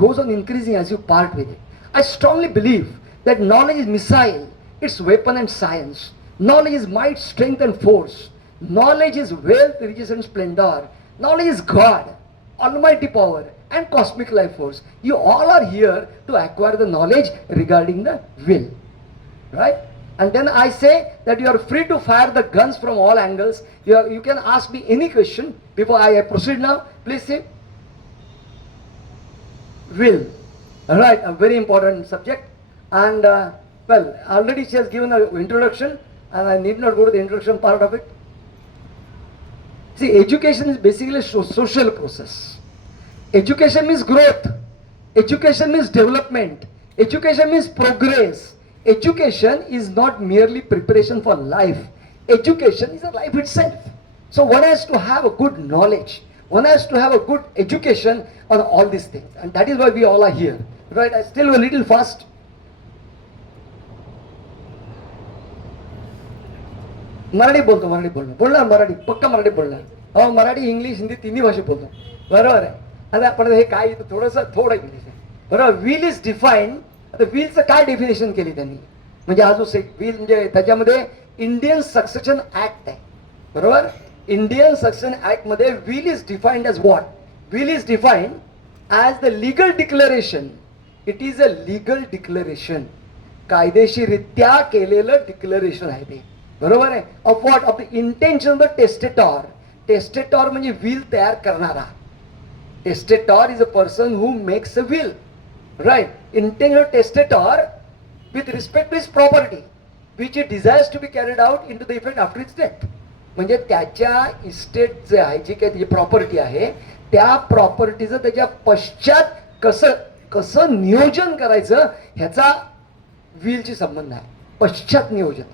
goes on increasing as you part with it. I strongly believe that knowledge is missile, it's weapon and science. Knowledge is might, strength and force. Knowledge is wealth, riches and splendor. Knowledge is God, almighty power and cosmic life force. You all are here to acquire the knowledge regarding the will. Right? And then I say that you are free to fire the guns from all angles. You can ask me any question. Before I proceed now, please say. Will. Alright, a very important subject. And well, already she has given an introduction and I need not go to the introduction part of it. See, education is basically a social process. Education means growth. Education means development. Education means progress. Education is not merely preparation for life. Education is a life itself. So one has to have a good knowledge. One has to have a good education on all these things. And that is why we all are here. Right? I still a little fast. Marathi बोलतो बोलणार मराठी पक्का मराठी बोलणार हो Marathi English Hindi तिन्ही भाषेत बोलतो बरोबर आहे. आता आपण हे काय थोडं इंग्लिश आहे बरोबर. Will is defined. आता विलचं काय डेफिनेशन केली त्यांनी म्हणजे हा जो विल म्हणजे त्याच्यामध्ये इंडियन सक्सेशन ऍक्ट आहे बरोबर. इंडियन सक्सेशन ऍक्ट मध्ये will is defined as what. Will is defined as the legal declaration. It is a legal declaration. कायदेशीररित्या केलेलं डिक्लेरेशन आहे ते बरोबर आहे. Of what. Of the intention of the testator. Testator म्हणजे विल तयार करणारा. Testator is a person who makes a will. Right. Intention of testator with respect to his property, which he desires to be carried out into the effect after his death. म्हणजे त्याच्या estate जे आहे जी काही त्याची property आहे त्या प्रॉपर्टीचं त्याच्या पश्चात कसं नियोजन करायचं ह्याचा विलची संबंध आहे. पश्चात नियोजन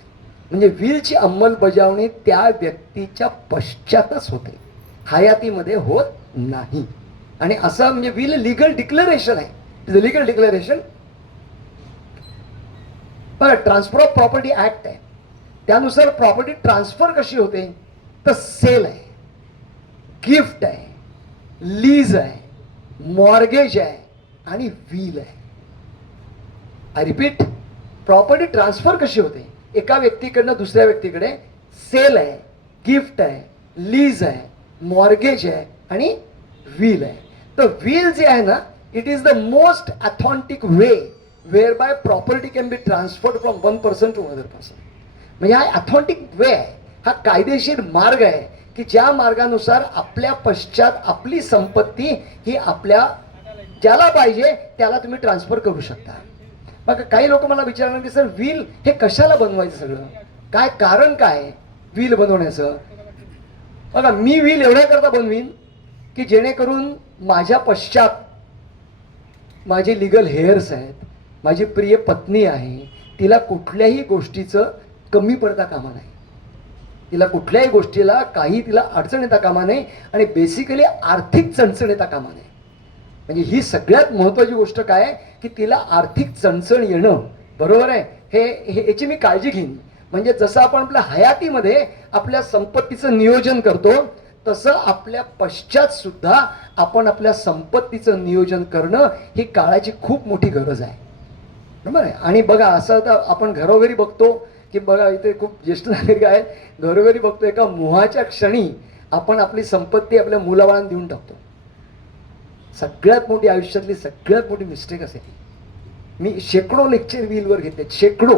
म्हणजे विलची अंमलबजावणी त्या व्यक्तीच्या पश्चातच होते, हयातीमध्ये होत नाही. आणि असं म्हणजे विल लिगल डिक्लेरेशन आहे. Is a legal declaration. बघा ट्रान्सफर ऑफ प्रॉपर्टी ऍक्ट आहे त्यानुसार प्रॉपर्टी ट्रान्सफर कशी होते तर सेल आहे, गिफ्ट आहे, लीज आहे, मॉर्गेज आहे आणि विल आहे. I repeat. प्रॉपर्टी ट्रान्सफर कशी होते एका व्यक्तीकडनं दुसऱ्या व्यक्तीकडे. सेल आहे, गिफ्ट आहे, लीज आहे, मॉर्गेज आहे आणि विल आहे. तर विल जे आहे ना it is the most authentic way whereby property can be transferred from one person to another person. म्हणजे हा अथॉन्टिक वे आहे, हा कायदेशीर मार्ग आहे की ज्या मार्गानुसार आपल्या पश्चात आपली संपत्ती ही आपल्या ज्याला पाहिजे त्याला तुम्ही ट्रान्सफर करू शकता. मग काही लोक मला विचारणार की सर विल हे कशाला बनवायचं सगळं, काय कारण काय विल बनवण्याचं. बघा मी विल एवढ्याकरता बनवीन की जेणेकरून माझ्या पश्चात माझे लिगल हेअर्स आहेत, माझी प्रिय पत्नी आहे, तिला कुठल्याही गोष्टीचं कमी पडता कामा नाही, तिला कुठल्याही गोष्टीला काही तिला अडचण येता कामा नाही आणि बेसिकली आर्थिक चणचण येता कामा नाही. म्हणजे ही सगळ्यात महत्त्वाची गोष्ट काय आहे की तिला आर्थिक चणचण येणं बरोबर आहे हे याची मी काळजी घेईन. म्हणजे जसं आपण आपल्या हयातीमध्ये आपल्या संपत्तीचं नियोजन करतो तसं आपल्या पश्चात सुद्धा आपण आपल्या संपत्तीचं नियोजन करणं ही काळाची खूप मोठी गरज आहे बरोबर आहे. आणि बघा असं तर आपण घरोघरी बघतो की बघा इथे खूप ज्येष्ठ नागरिक आहेत, घरोघरी बघतो एका मोहाच्या क्षणी आपण आपली संपत्ती आपल्या मुलाबाळांना देऊन टाकतो. सगळ्यात मोठी आयुष्यातली सगळ्यात मोठी मिस्टेक असेल. मी शेकडो लेक्चर व्हीलवर घेतले, शेकडो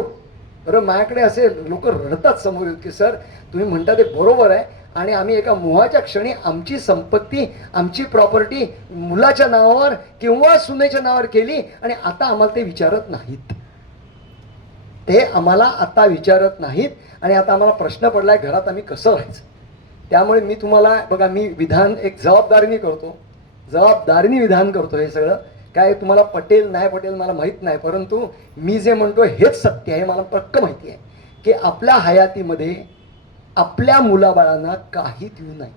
बरोबर. माझ्याकडे असे लोक रडतात समोर की सर तुम्ही म्हणता ते बरोबर आहे आणि आम्ही एका मोहाच्या क्षणी आमची संपत्ती आमची प्रॉपर्टी मुलाच्या नावावर किंवा सुनेच्या नावावर केली आणि आता आम्हाला ते विचारत नाहीत. ते आम्हाला आता विचारत नाहीत आणि आता आम्हाला प्रश्न पडलाय घरात आम्ही कसं राहायचं. त्यामुळे मी तुम्हाला बघा मी विधान एक जबाबदारीने करतो, जबाबदारीने विधान करतो. हे सगळं काय तुम्हाला पटेल नाही पटेल मला माहीत नाही, परंतु मी जे म्हणतो हेच सत्य आहे. मला पक्क माहिती आहे की आपल्या हयातीमध्ये आपल्या मुलाबाळांना काही देऊ नये.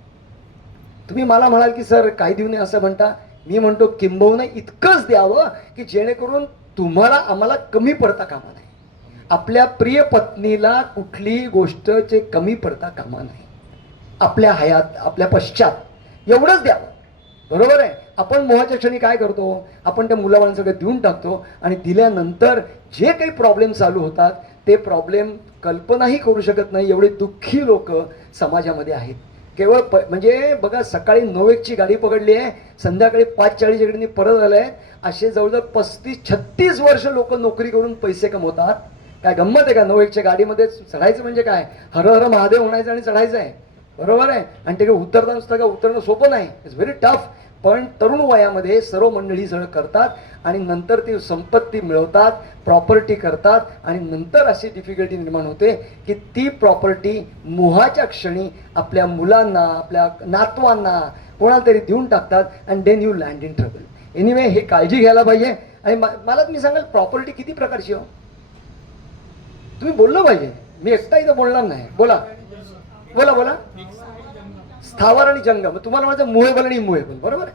तुम्ही मला म्हणाल की सर काही देऊ नये असं म्हणता, मी म्हणतो किंबहुना इतकंच द्यावं की जेणेकरून तुम्हाला आम्हाला कमी पडता कामा नाही. आपल्या प्रिय पत्नीला कुठलीही गोष्टचे कमी पडता कामा नाही. आपल्या हयात आपल्या पश्चात एवढंच द्यावं बरोबर आहे. आपण मोहाच्या क्षणी काय करतो, आपण त्या मुलाबाळांना सगळं देऊन टाकतो आणि दिल्यानंतर जे काही प्रॉब्लेम चालू होतात ते प्रॉब्लेम कल्पनाही करू शकत नाही एवढे दुःखी लोक समाजामध्ये आहेत. केवळ म्हणजे बघा, सकाळी 9:01ची गाडी पकडली आहे, संध्याकाळी 5:40 गाडीने परत आले आहेत. असे जवळजवळ 35-36 वर्ष लोक नोकरी करून पैसे कमवतात. काय गंमत आहे का? 9:01च्या गाडीमध्ये चढायचं म्हणजे काय, हर हर महादेव म्हणायचं आणि चढायचं आहे, बरोबर आहे. आणि ते उतरता नुसतं का उतरणं सोपं नाही, इट्स व्हेरी टफ. पण तरुण वयामध्ये सर्व मंडळी सगळं करतात आणि नंतर ती संपत्ती मिळवतात, प्रॉपर्टी करतात आणि नंतर अशी डिफिकल्टी निर्माण होते की ती प्रॉपर्टी मोहाच्या क्षणी आपल्या मुलांना, आपल्या नातवांना कोणाला तरी देऊन टाकतात and then you land in trouble. Anyway, हे काळजी घ्यायला पाहिजे. आणि मला तुम्ही सांगाल प्रॉपर्टी किती प्रकारची हो, तुम्ही बोललं पाहिजे, मी एकटा इथं बोलणार नाही. बोला बोला बोला. स्थावर आणि जंगम. तुम्हाला माझं मुव्हेबल आणि इमुव्हेबल, बरोबर आहे.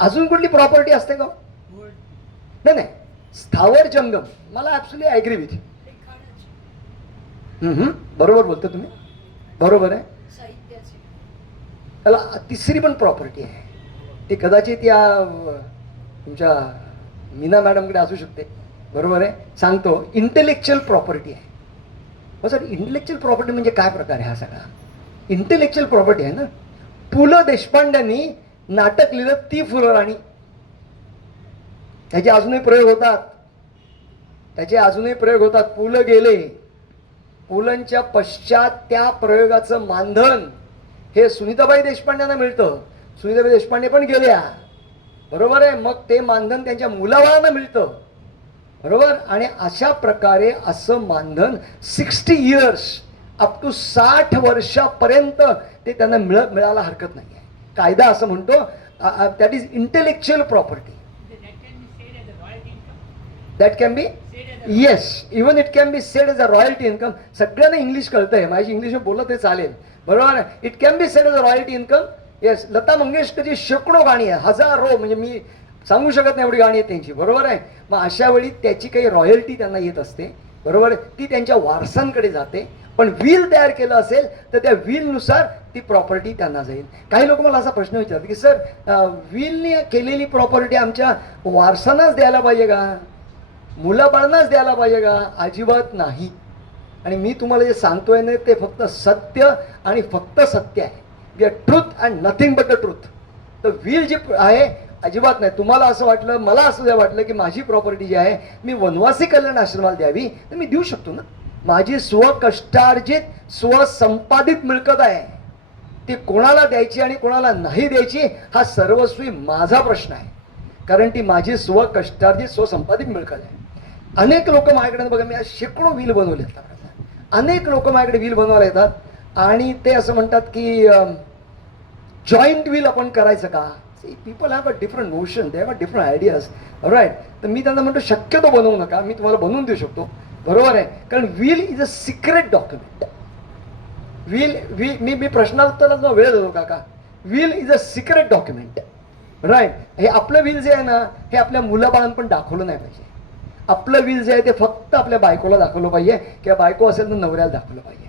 अजून कुठली प्रॉपर्टी असते का? नाही नाही, स्थावर जंगम. मला ऍब्सोल्युटली ऍग्री विथ यू. बरोबर बोलतो तुम्ही, बरोबर आहे. त्याला तिसरी पण प्रॉपर्टी आहे, ती कदाचित या तुमच्या मीना मॅडमकडे असू शकते, बरोबर आहे. सांगतो, इंटेलेक्च्युअल प्रॉपर्टी आहे. हो सर, इंटेलेक्च्युअल प्रॉपर्टी म्हणजे काय प्रकार आहे हा सगळा? इंटेलेक्च्युअल प्रॉपर्टी आहे ना. पु ल देशपांड्यांनी नाटक लिहिलं ती फुलराणी. त्याचे अजूनही प्रयोग होतात, त्याचे अजूनही प्रयोग होतात. पु ल गेले, पुलंच्या पश्चात त्या प्रयोगाचं मानधन हे सुनीताबाई देशपांड्यांना मिळतं. सुनीताबाई देशपांडे पण गेल्या, बरोबर आहे. मग ते मानधन त्यांच्या मुलाबाळांना मिळतं, बरोबर. आणि अशा प्रकारे असं मानधन 60 इयर्स अप टू 60 वर्षापर्यंत ते त्यांना मिळायला हरकत नाही आहे. कायदा असं म्हणतो that is intellectual property. That can be, yes, even it can be said as a royalty income. सगळ्यांना इंग्लिश कळतंय, माझी इंग्लिश बोललं ते चालेल, बरोबर आहे. It can be said as a royalty income. Yes, Lata मंगेशकरची शेकडो गाणी आहे, हजारो, म्हणजे मी सांगू शकत नाही एवढी गाणी आहेत त्यांची, बरोबर आहे. मग अशा वेळी त्याची काही रॉयल्टी त्यांना येत असते, बरोबर आहे. ती त्यांच्या वारसांकडे जाते. पण व्हील तयार केलं असेल तर त्या व्हीलनुसार ती प्रॉपर्टी त्यांना जाईल. काही लोक मला असा प्रश्न विचारतात की सर, व्हीलने केलेली प्रॉपर्टी आमच्या वारसांनाच द्यायला पाहिजे का, मुलाबाळांनाच द्यायला पाहिजे का? अजिबात नाही. आणि मी तुम्हाला जे सांगतोय ना ते फक्त सत्य आणि फक्त सत्य आहे. We are truth and nothing but the truth. तर व्हील जी आहे अजिबात नाही. तुम्हाला असं वाटलं, मला असं वाटलं की माझी प्रॉपर्टी जी आहे मी वनवासी कल्याण आश्रमाला द्यावी, तर मी देऊ शकतो ना. माझी स्वकष्टार्जित स्वसंपादित मिळकत आहे, ती कोणाला द्यायची आणि कोणाला नाही द्यायची हा सर्वस्वी माझा प्रश्न आहे, कारण ती माझी स्वकष्टार्जित स्वसंपादित मिळकत आहे. अनेक लोक माझ्याकडे, बघा, मी शेकडो व्हील बनवले आहेत. अनेक लोक माझ्याकडे व्हील बनवायला येतात आणि ते असं म्हणतात की जॉईंट व्हील आपण करायचं का. People have a different notion, they have a different ideas, right. तर मी त्यांना म्हणतो शक्यतो बनवू नका, मी तुम्हाला बनवून देऊ शकतो, बरोबर आहे. कारण will is a secret document. मी प्रश्नात्तराला वेळ देतो काका. Will is a secret document, right. हे आपलं व्हील जे आहे ना, हे आपल्या मुलाबाळांना पण दाखवलं नाही पाहिजे. आपलं व्हील जे आहे ते फक्त आपल्या बायकोला दाखवलं पाहिजे, किंवा बायको असेल तर नवऱ्याला दाखवलं पाहिजे.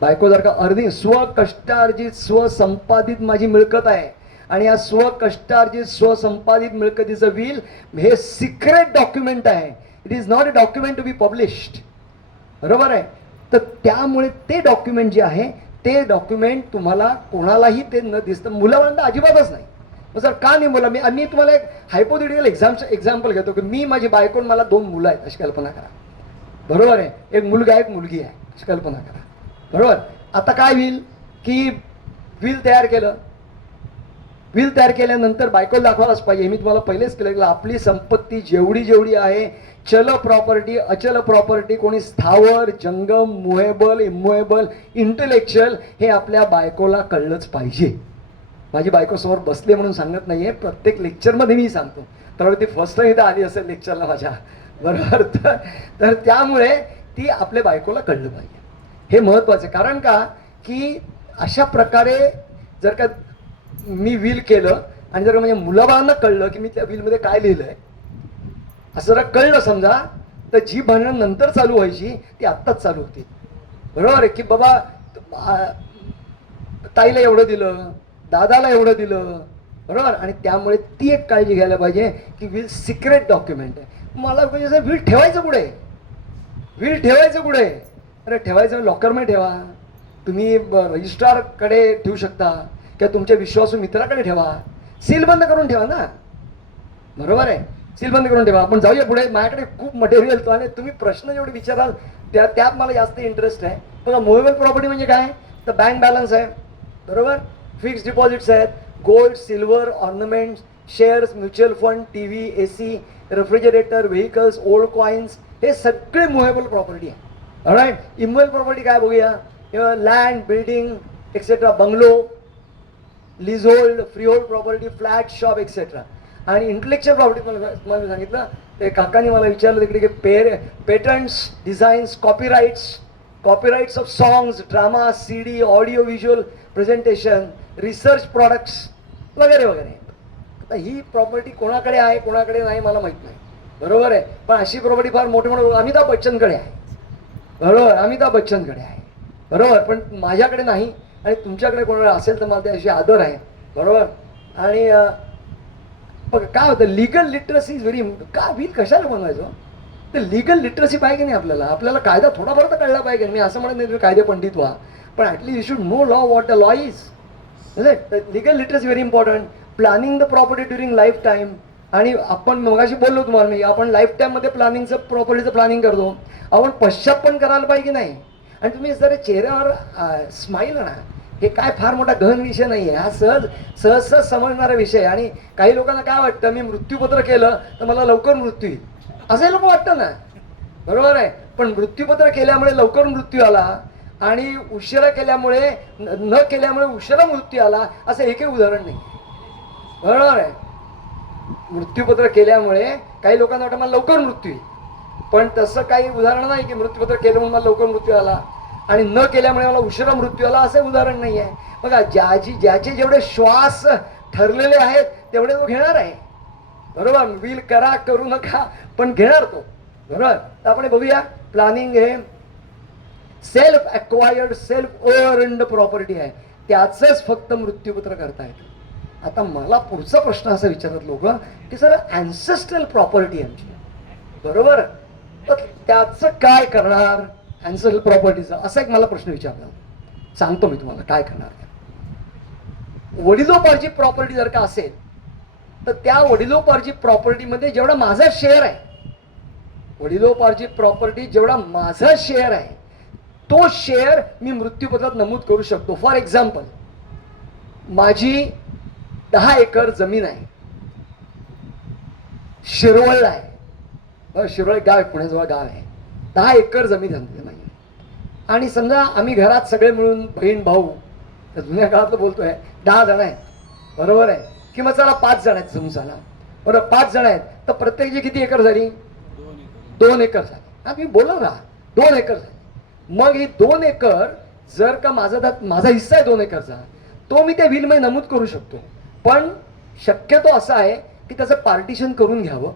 बायको जर का अर्धी स्वकष्टार्जित स्वसंपादित माझी मिळकत आहे आणि या स्वकष्टार्जित स्वसंपादित मिळकतीचं व्हील हे सिक्रेट डॉक्युमेंट आहे. It is not a document to be published, बरोबर आहे. तर त्यामुळे ते डॉक्युमेंट जे आहे ते डॉक्युमेंट तुम्हाला कोणालाही ते न दिसतं, मुलाबाळांना अजिबातच नाही. सर का नाही बोला. मी तुम्हाला एक हायपोथेटिकल एक्झाम्पल घेतो की मी, माझी बायको, मला 2 मुलं आहेत अशी कल्पना करा, बरोबर आहे. एक मुलगा एक मुलगी आहे अशी कल्पना करा, बरोबर. आता काय होईल की व्हील तयार केलं, व्हील तयार केल्यानंतर बायकोला दाखवायलाच पाहिजे. मी तुम्हाला पहिलेच केलं की आपली संपत्ती जेवढी आहे, चल प्रॉपर्टी, अचल प्रॉपर्टी, कोणी स्थावर जंगम, मुव्हेबल इमुव्हेबल इंटेलेक्च्युअल, हे आपल्या बायकोला कळलंच पाहिजे. माझी बायको समोर बसले म्हणून सांगत नाहीये, प्रत्येक लेक्चरमध्ये मी सांगतो. तर ती फर्स्ट टाइम इथं आली असेल लेक्चरला माझ्या, बरोबर. तर त्यामुळे ती आपल्या बायकोला कळलं पाहिजे, हे महत्वाचं. कारण का की अशा प्रकारे जर का मी व्हील केलं आणि जर माझ्या मुलाबाळांना कळलं की मी त्या व्हीलमध्ये काय लिहिलंय, असं जर कळलं समजा, तर जी भांडणं नंतर चालू व्हायची ती आत्ताच चालू होती, बरोबर आहे. की बाबा ताईला एवढं दिलं, दादाला एवढं दिलं, बरोबर. आणि त्यामुळे ती एक काळजी घ्यायला पाहिजे की विल सिक्रेट डॉक्युमेंट आहे. मला म्हणजे सर विल ठेवायचं कुठे, विल ठेवायचं कुठे? अरे ठेवायचं लॉकरमध्ये ठेवा, तुम्ही रजिस्ट्रारकडे ठेवू शकता किंवा तुमच्या विश्वासू मित्राकडे ठेवा, सील बंद करून ठेवा ना, बरोबर आहे. सील बंद करून ठेवा. आपण जाऊया पुढे. माझ्याकडे खूप मटेरियल आणि तुम्ही प्रश्न जेवढे विचाराल त्यात मला जास्त इंटरेस्ट आहे. बघा मुव्हेबल प्रॉपर्टी म्हणजे काय? तर बँक बॅलन्स आहे, बरोबर, फिक्स डिपॉझिट्स आहेत, gold, silver, ornaments, shares, mutual fund, T V, AC, refrigerator, vehicles, old coins, हे सगळे मुव्हेबल प्रॉपर्टी आहे. राईट. इमोवेबल प्रॉपर्टी काय बघूया? Land, building etcetera, bungalow, leasehold, freehold property, flat, shop etcetera. आणि intellectual property मला सांगितलं ते काकांनी मला विचारलं तिकडे की patents, designs, copyrights of songs, drama, CD, audio visual presentation, research products वगैरे वगैरे. आता ही प्रॉपर्टी कोणाकडे आहे कोणाकडे नाही मला माहीत नाही, बरोबर आहे. पण अशी प्रॉपर्टी फार मोठे मोठे अमिताभ बच्चनकडे आहे, बरोबर, अमिताभ बच्चनकडे आहे, बरोबर. पण माझ्याकडे नाही आणि तुमच्याकडे कोणाला असेल तर मला त्याशी आदर आहे, बरोबर. आणि काय होतं, लिगल लिटरसी इज व्हेरी. का विल कशाला बनवायचं? तर लिगल लिटरसी पाहिजे नाही आपल्याला कायदा थोडाफार तर कळला पाहिजे. मी असं म्हणत नाही तुम्ही कायदे पंडित व्हा, पण at least you should know law, what the law is. Legal literacy very important. Planning the property during life time. आणि आपण मगाशी बोललो तुम्हाला मी, आपण लाईफ टाईममध्ये प्लॅनिंगचं प्रॉपर्टीचं प्लॅनिंग करतो, आपण पश्चात पण करायला पाहिजे नाही. आणि तुम्ही जर चेहऱ्यावर स्माईल ना, हे काय फार मोठा गहन विषय नाही आहे, हा सहज समजणारा विषय. आणि काही लोकांना काय वाटतं, मी मृत्यूपत्र केलं तर मला लवकर मृत्यू येईल, असं लोक वाटतं ना, बरोबर आहे. पण मृत्यूपत्र केल्यामुळे लवकर मृत्यू आला आणि उशिरा केल्यामुळे न केल्यामुळे उशिरा मृत्यू आला असं एकही उदाहरण नाही, बरोबर आहे. मृत्यूपत्र केल्यामुळे काही लोकांना वाटतं मला लवकर मृत्यू येईल, पण तसं काही उदाहरण नाही की मृत्यूपत्र केलं म्हणून मला लवकर मृत्यू आला आणि न केल्यामुळे मला उशिरा मृत्यू आला, असं उदाहरण नाही आहे. बघा, ज्याचे जेवढे श्वास ठरलेले आहेत तेवढे तो घेणार आहे, बरोबर. विल करा करू नका पण घेणार तो, बरोबर. तर आपण बघूया, प्लॅनिंग हे self acquired, self earned property आहे, त्याचंच फक्त मृत्यूपत्र करता येतं. आता मला पुढचा प्रश्न असा विचारतात लोक की सर अँसेस्ट्रल प्रॉपर्टी आमची, बरोबर, तर त्याचं काय करणार? अँसेस्ट्रल प्रॉपर्टीचा असा एक मला प्रश्न विचारला, सांगतो मी तुम्हाला काय करणार. वडिलोपार्जित प्रॉपर्टी जर का असेल तर त्या वडिलोपार्जित प्रॉपर्टीमध्ये जेवढा माझा शेअर आहे, वडिलोपार्जित प्रॉपर्टी जेवढा माझा शेअर आहे तो शेअर मी मृत्यूपत्रात नमूद करू शकतो. फॉर एक्झाम्पल, माझी 10 एकर जमीन आहे, शिरवळला आहे, शिरवळ गाव आहे, पुण्याजवळ गाव आहे, 10 एकर जमीन आहे आणि समजा आम्ही घरात सगळे मिळून बहीण भाऊ, जुन्या काळातलं बोलतोय, 10 जण आहेत, बरोबर आहे, किंवा चला 5 जण आहेत समजा, बरोबर, 5 जण आहेत, तर प्रत्येकाची किती एकर झाली? 2 एकर झाली. हा मी बोललो ना, 2 एकर झाली. मग ही 2 एकर जर का माझा हिस्सा आहे 2 एकरचा, तो मी त्या व्हीलमध्ये नमूद करू शकतो. पण शक्यतो असा आहे की त्याचं पार्टिशन करून घ्यावं,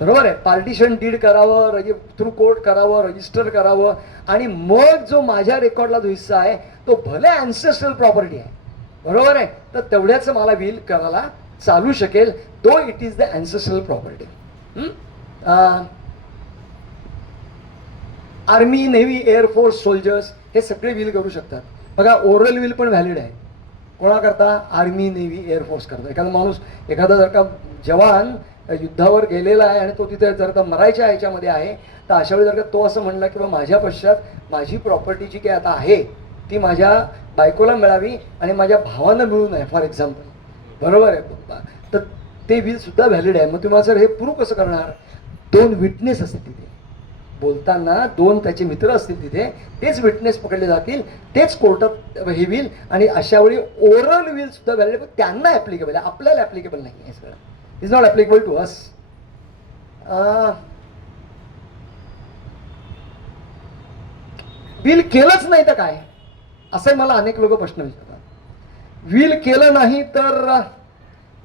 बरोबर आहे. पार्टिशन डीड करावं, थ्रू कोर्ट करावं, रजिस्टर करावं आणि मग जो माझ्या रेकॉर्डला जो हिस्सा आहे तो भले अँसेस्ट्रल प्रॉपर्टी आहे, बरोबर आहे, तर तेवढ्याच मला व्हील करायला चालू शकेल, though it is the ancestral property. Army, navy, air force, soldiers हे सगळे व्हील करू शकतात. बघा, ओरल व्हील पण व्हॅलिड आहे. कोणाकरता? आर्मी, नेव्ही, एअरफोर्स करता. एखादा माणूस, एखादा जर का जवान युद्धावर गेलेला आहे आणि तो तिथे जर का मरायच्या ह्याच्यामध्ये आहे, तर अशा वेळी जर का तो असं म्हणला की माझ्या पश्चात माझी प्रॉपर्टी जी काही आता आहे ती माझ्या बायकोला मिळावी आणि माझ्या भावांना मिळू नये, फॉर एक्झाम्पल, बरोबर आहे, तर ते व्हील सुद्धा व्हॅलिड आहे. मग तुम्हाला सर हे प्रूव्ह कसं करणार? 2 विटनेस असतील तिथे, बोलताना 2 त्याचे मित्र असतील तिथे, तेच विटनेस पकडले जातील, तेच कोर्टात हे व्हील. आणि अशा वेळी ओरल व्हील सुद्धा व्हॅलिड, पण त्यांना ऍप्लिकेबल आहे, आपल्याला ऍप्लिकेबल नाही आहे. सगळं is not applicable to us. Will केलंच नाही तर काय, असे मला अनेक लोक प्रश्न विचारतात. व्हील केलं नाही तर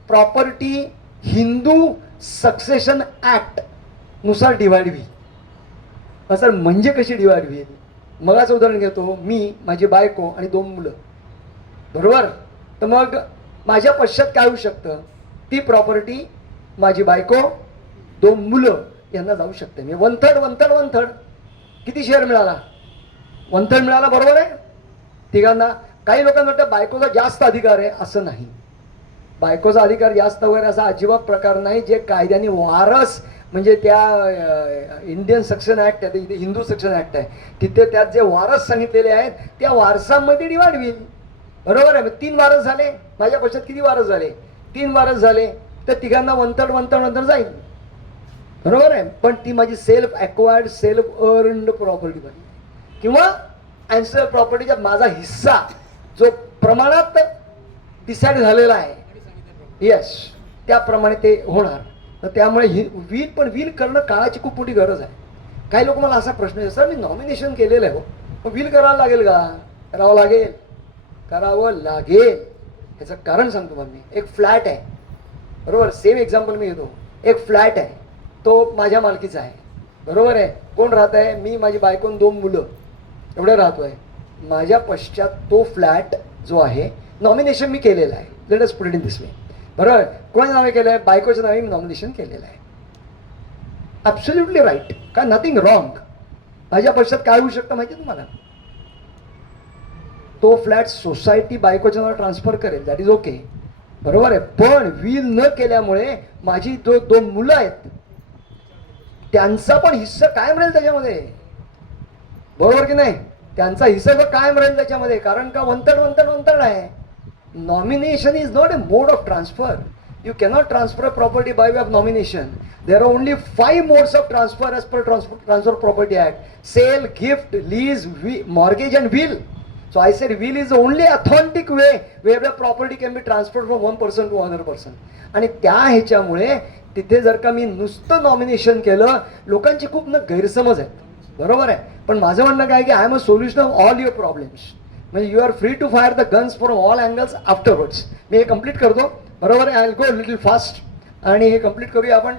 प्रॉपर्टी हिंदू सक्सेशन ऍक्ट नुसार डिवाइड व्हील. सर म्हणजे कशी डिवाइड व्हील? मगाचं उदाहरण घेतो, मी, माझी बायको आणि 2 मुलं, बरोबर. तर मग माझ्या पश्चात काय होऊ शकतं, ती प्रॉपर्टी माझी बायको, 2 मुलं यांना जाऊ शकते. मी 1/3 किती शेअर मिळाला, 1/3 मिळाला, बरोबर आहे तिघांना. काही लोकांना वाटतं बायकोचा जास्त अधिकार आहे, असं नाही. बायकोचा अधिकार जास्त वगैरे असा अजिबात प्रकार नाही. जे कायद्याने वारस म्हणजे त्या इंडियन सक्सेशन ऍक्ट आहे, हिंदू सक्सेशन ऍक्ट आहे, तिथे त्यात जे वारस सांगितलेले आहेत त्या वारसामध्ये डिवाइड होईल, बरोबर आहे. 3 वारस झाले, माझ्या पक्षात किती वारस झाले, 3 वारस झाले, तर तिघांना 1/3 जाईल, बरोबर आहे. पण ती माझी self acquired self earned property बनली, किंवा अँसेस्ट्रल प्रॉपर्टीचा माझा हिस्सा जो प्रमाणात डिसाईड झालेला आहे, यस, त्याप्रमाणे ते होणार. तर त्यामुळे विल करणं काळाची खूप मोठी गरज आहे. काही लोक मला असा प्रश्न आहे, सर मी नॉमिनेशन केलेलं आहे, हो विल करावं लागेल का? करावं लागेल, करावं लागेल. ह्याचं कारण सांगतो मग मी. एक फ्लॅट आहे, बरोबर, सेम एक्झाम्पल मी घेतो. एक फ्लॅट आहे, तो माझ्या मालकीचा आहे, बरोबर आहे. कोण राहत आहे? मी, माझी बायको, 2 मुलं एवढं राहतोय. माझ्या पश्चात तो फ्लॅट जो आहे नॉमिनेशन मी केलेलं आहे. Let us put it in this way, बरोबर. कोणाच्या नावे केलं आहे? बायकोच्या नावे मी नॉमिनेशन केलेलं आहे. ॲब्सोल्युटली राईट, काय नथिंग रॉंग. माझ्या पश्चात काय होऊ शकतं माहिती तुम्हाला? तो फ्लॅट सोसायटी बायकोच्या नावावर ट्रान्सफर करेल, दॅट इज ओके, बरोबर आहे. पण विल न केल्यामुळे माझी 2 मुलं आहेत, त्यांचा पण हिस्सा कायम राहील त्याच्यामध्ये, बरोबर की नाही? त्यांचा हिस्सा कायम राहील त्याच्यामध्ये. कारण का? 1/3 आहे. Nomination is not a mode of transfer. You cannot transfer a property by way of nomination. There are only 5 modes of transfer as per Transfer Property Act: sale, gift, lease, mortgage, and will. So I said will is the only authentic way where the property can be transferred from one person to another person. आणि त्या ह्याच्यामुळे तिथे जर का मी नुसतं nomination केलं, लोकांची खूप गैरसमज आहेत, बरोबर आहे. पण माझं म्हणणं काय की I am a solution of all your problems. म्हणजे you are free to fire the guns from all angles afterwards. मी हे कम्प्लीट करतो, बरोबर आहे. I will go little fast आणि हे कम्प्लीट करूया आपण.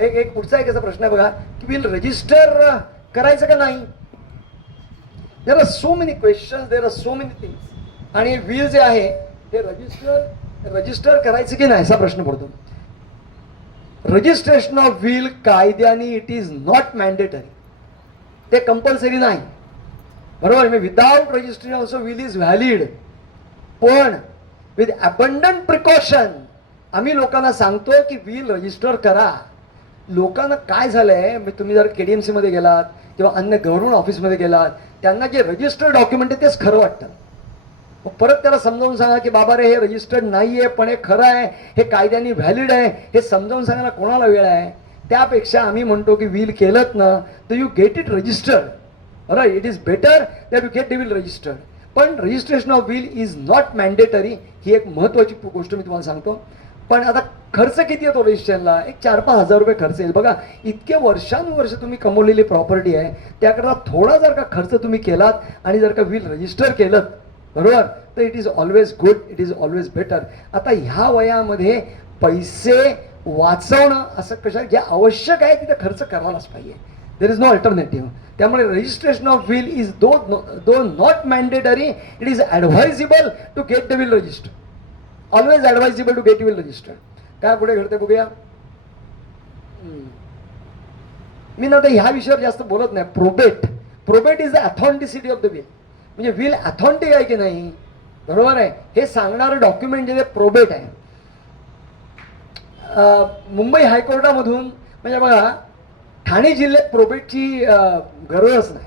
एक पुढचा एक असा प्रश्न आहे बघा की विल रजिस्टर करायचं का नाही. There are so many questions, there are so many things. आणि विल जे आहे ते रजिस्टर करायचं की नाही असा प्रश्न पडतो. रजिस्ट्रेशन ऑफ विल कायद्याने इट इज नॉट मॅन्डेटरी, ते कंपल्सरी नाही, बरोबर. Me without registration also will is valid. पण विथ अबंडंट प्रिकॉशन आम्ही लोकांना सांगतो की विल रजिस्टर करा. लोकांना काय झालंय, तुम्ही जर KDMC मध्ये गेलात किंवा अन्य गव्हर्नमेंट ऑफिसमध्ये गेलात, त्यांना जे रजिस्टर्ड डॉक्युमेंट आहे तेच खरं वाटतं. मग परत त्याला समजावून सांगा की बाबा रे हे रजिस्टर्ड नाही आहे, पण हे खरं आहे, हे कायद्याने व्हॅलिड आहे, हे समजावून सांगायला कोणाला वेळ आहे. त्यापेक्षा आम्ही म्हणतो की विल केलं ना तर you get it registered, right. It is better that you get the will registered. पण registration of will is not mandatory, ही एक महत्त्वाची गोष्ट मी तुम्हाला सांगतो. पण आता खर्च किती येतो रजिस्ट्रेशनला? एक 4-5 हजार रुपये खर्च येईल. बघा, इतके वर्षानुवर्ष तुम्ही कमवलेली प्रॉपर्टी आहे, त्याकरता थोडा जर का खर्च तुम्ही केलात आणि जर का विल रजिस्टर केलं, बरोबर, तर it is always good, it is always better. आता ह्या वयामध्ये पैसे वाचवणं असं कशा जे आवश्यक आहे तिथे खर्च करायलाच पाहिजे. There is no alternative. त्यामुळे registration of will is though not mandatory, it is advisable to get the will register. Always advisable to get will register. काय पुढे घडते बघूया. मी ना ह्या विषयावर जास्त बोलत नाही. Probate is the authenticity of the will. म्हणजे विल अथॉन्टिक आहे की नाही, बरोबर आहे, हे सांगणारं डॉक्युमेंट जे प्रोबेट आहे. मुंबई हायकोर्टामधून म्हणजे बघा, ठाणे जिल्ह्यात प्रोबेटची गरज नाही.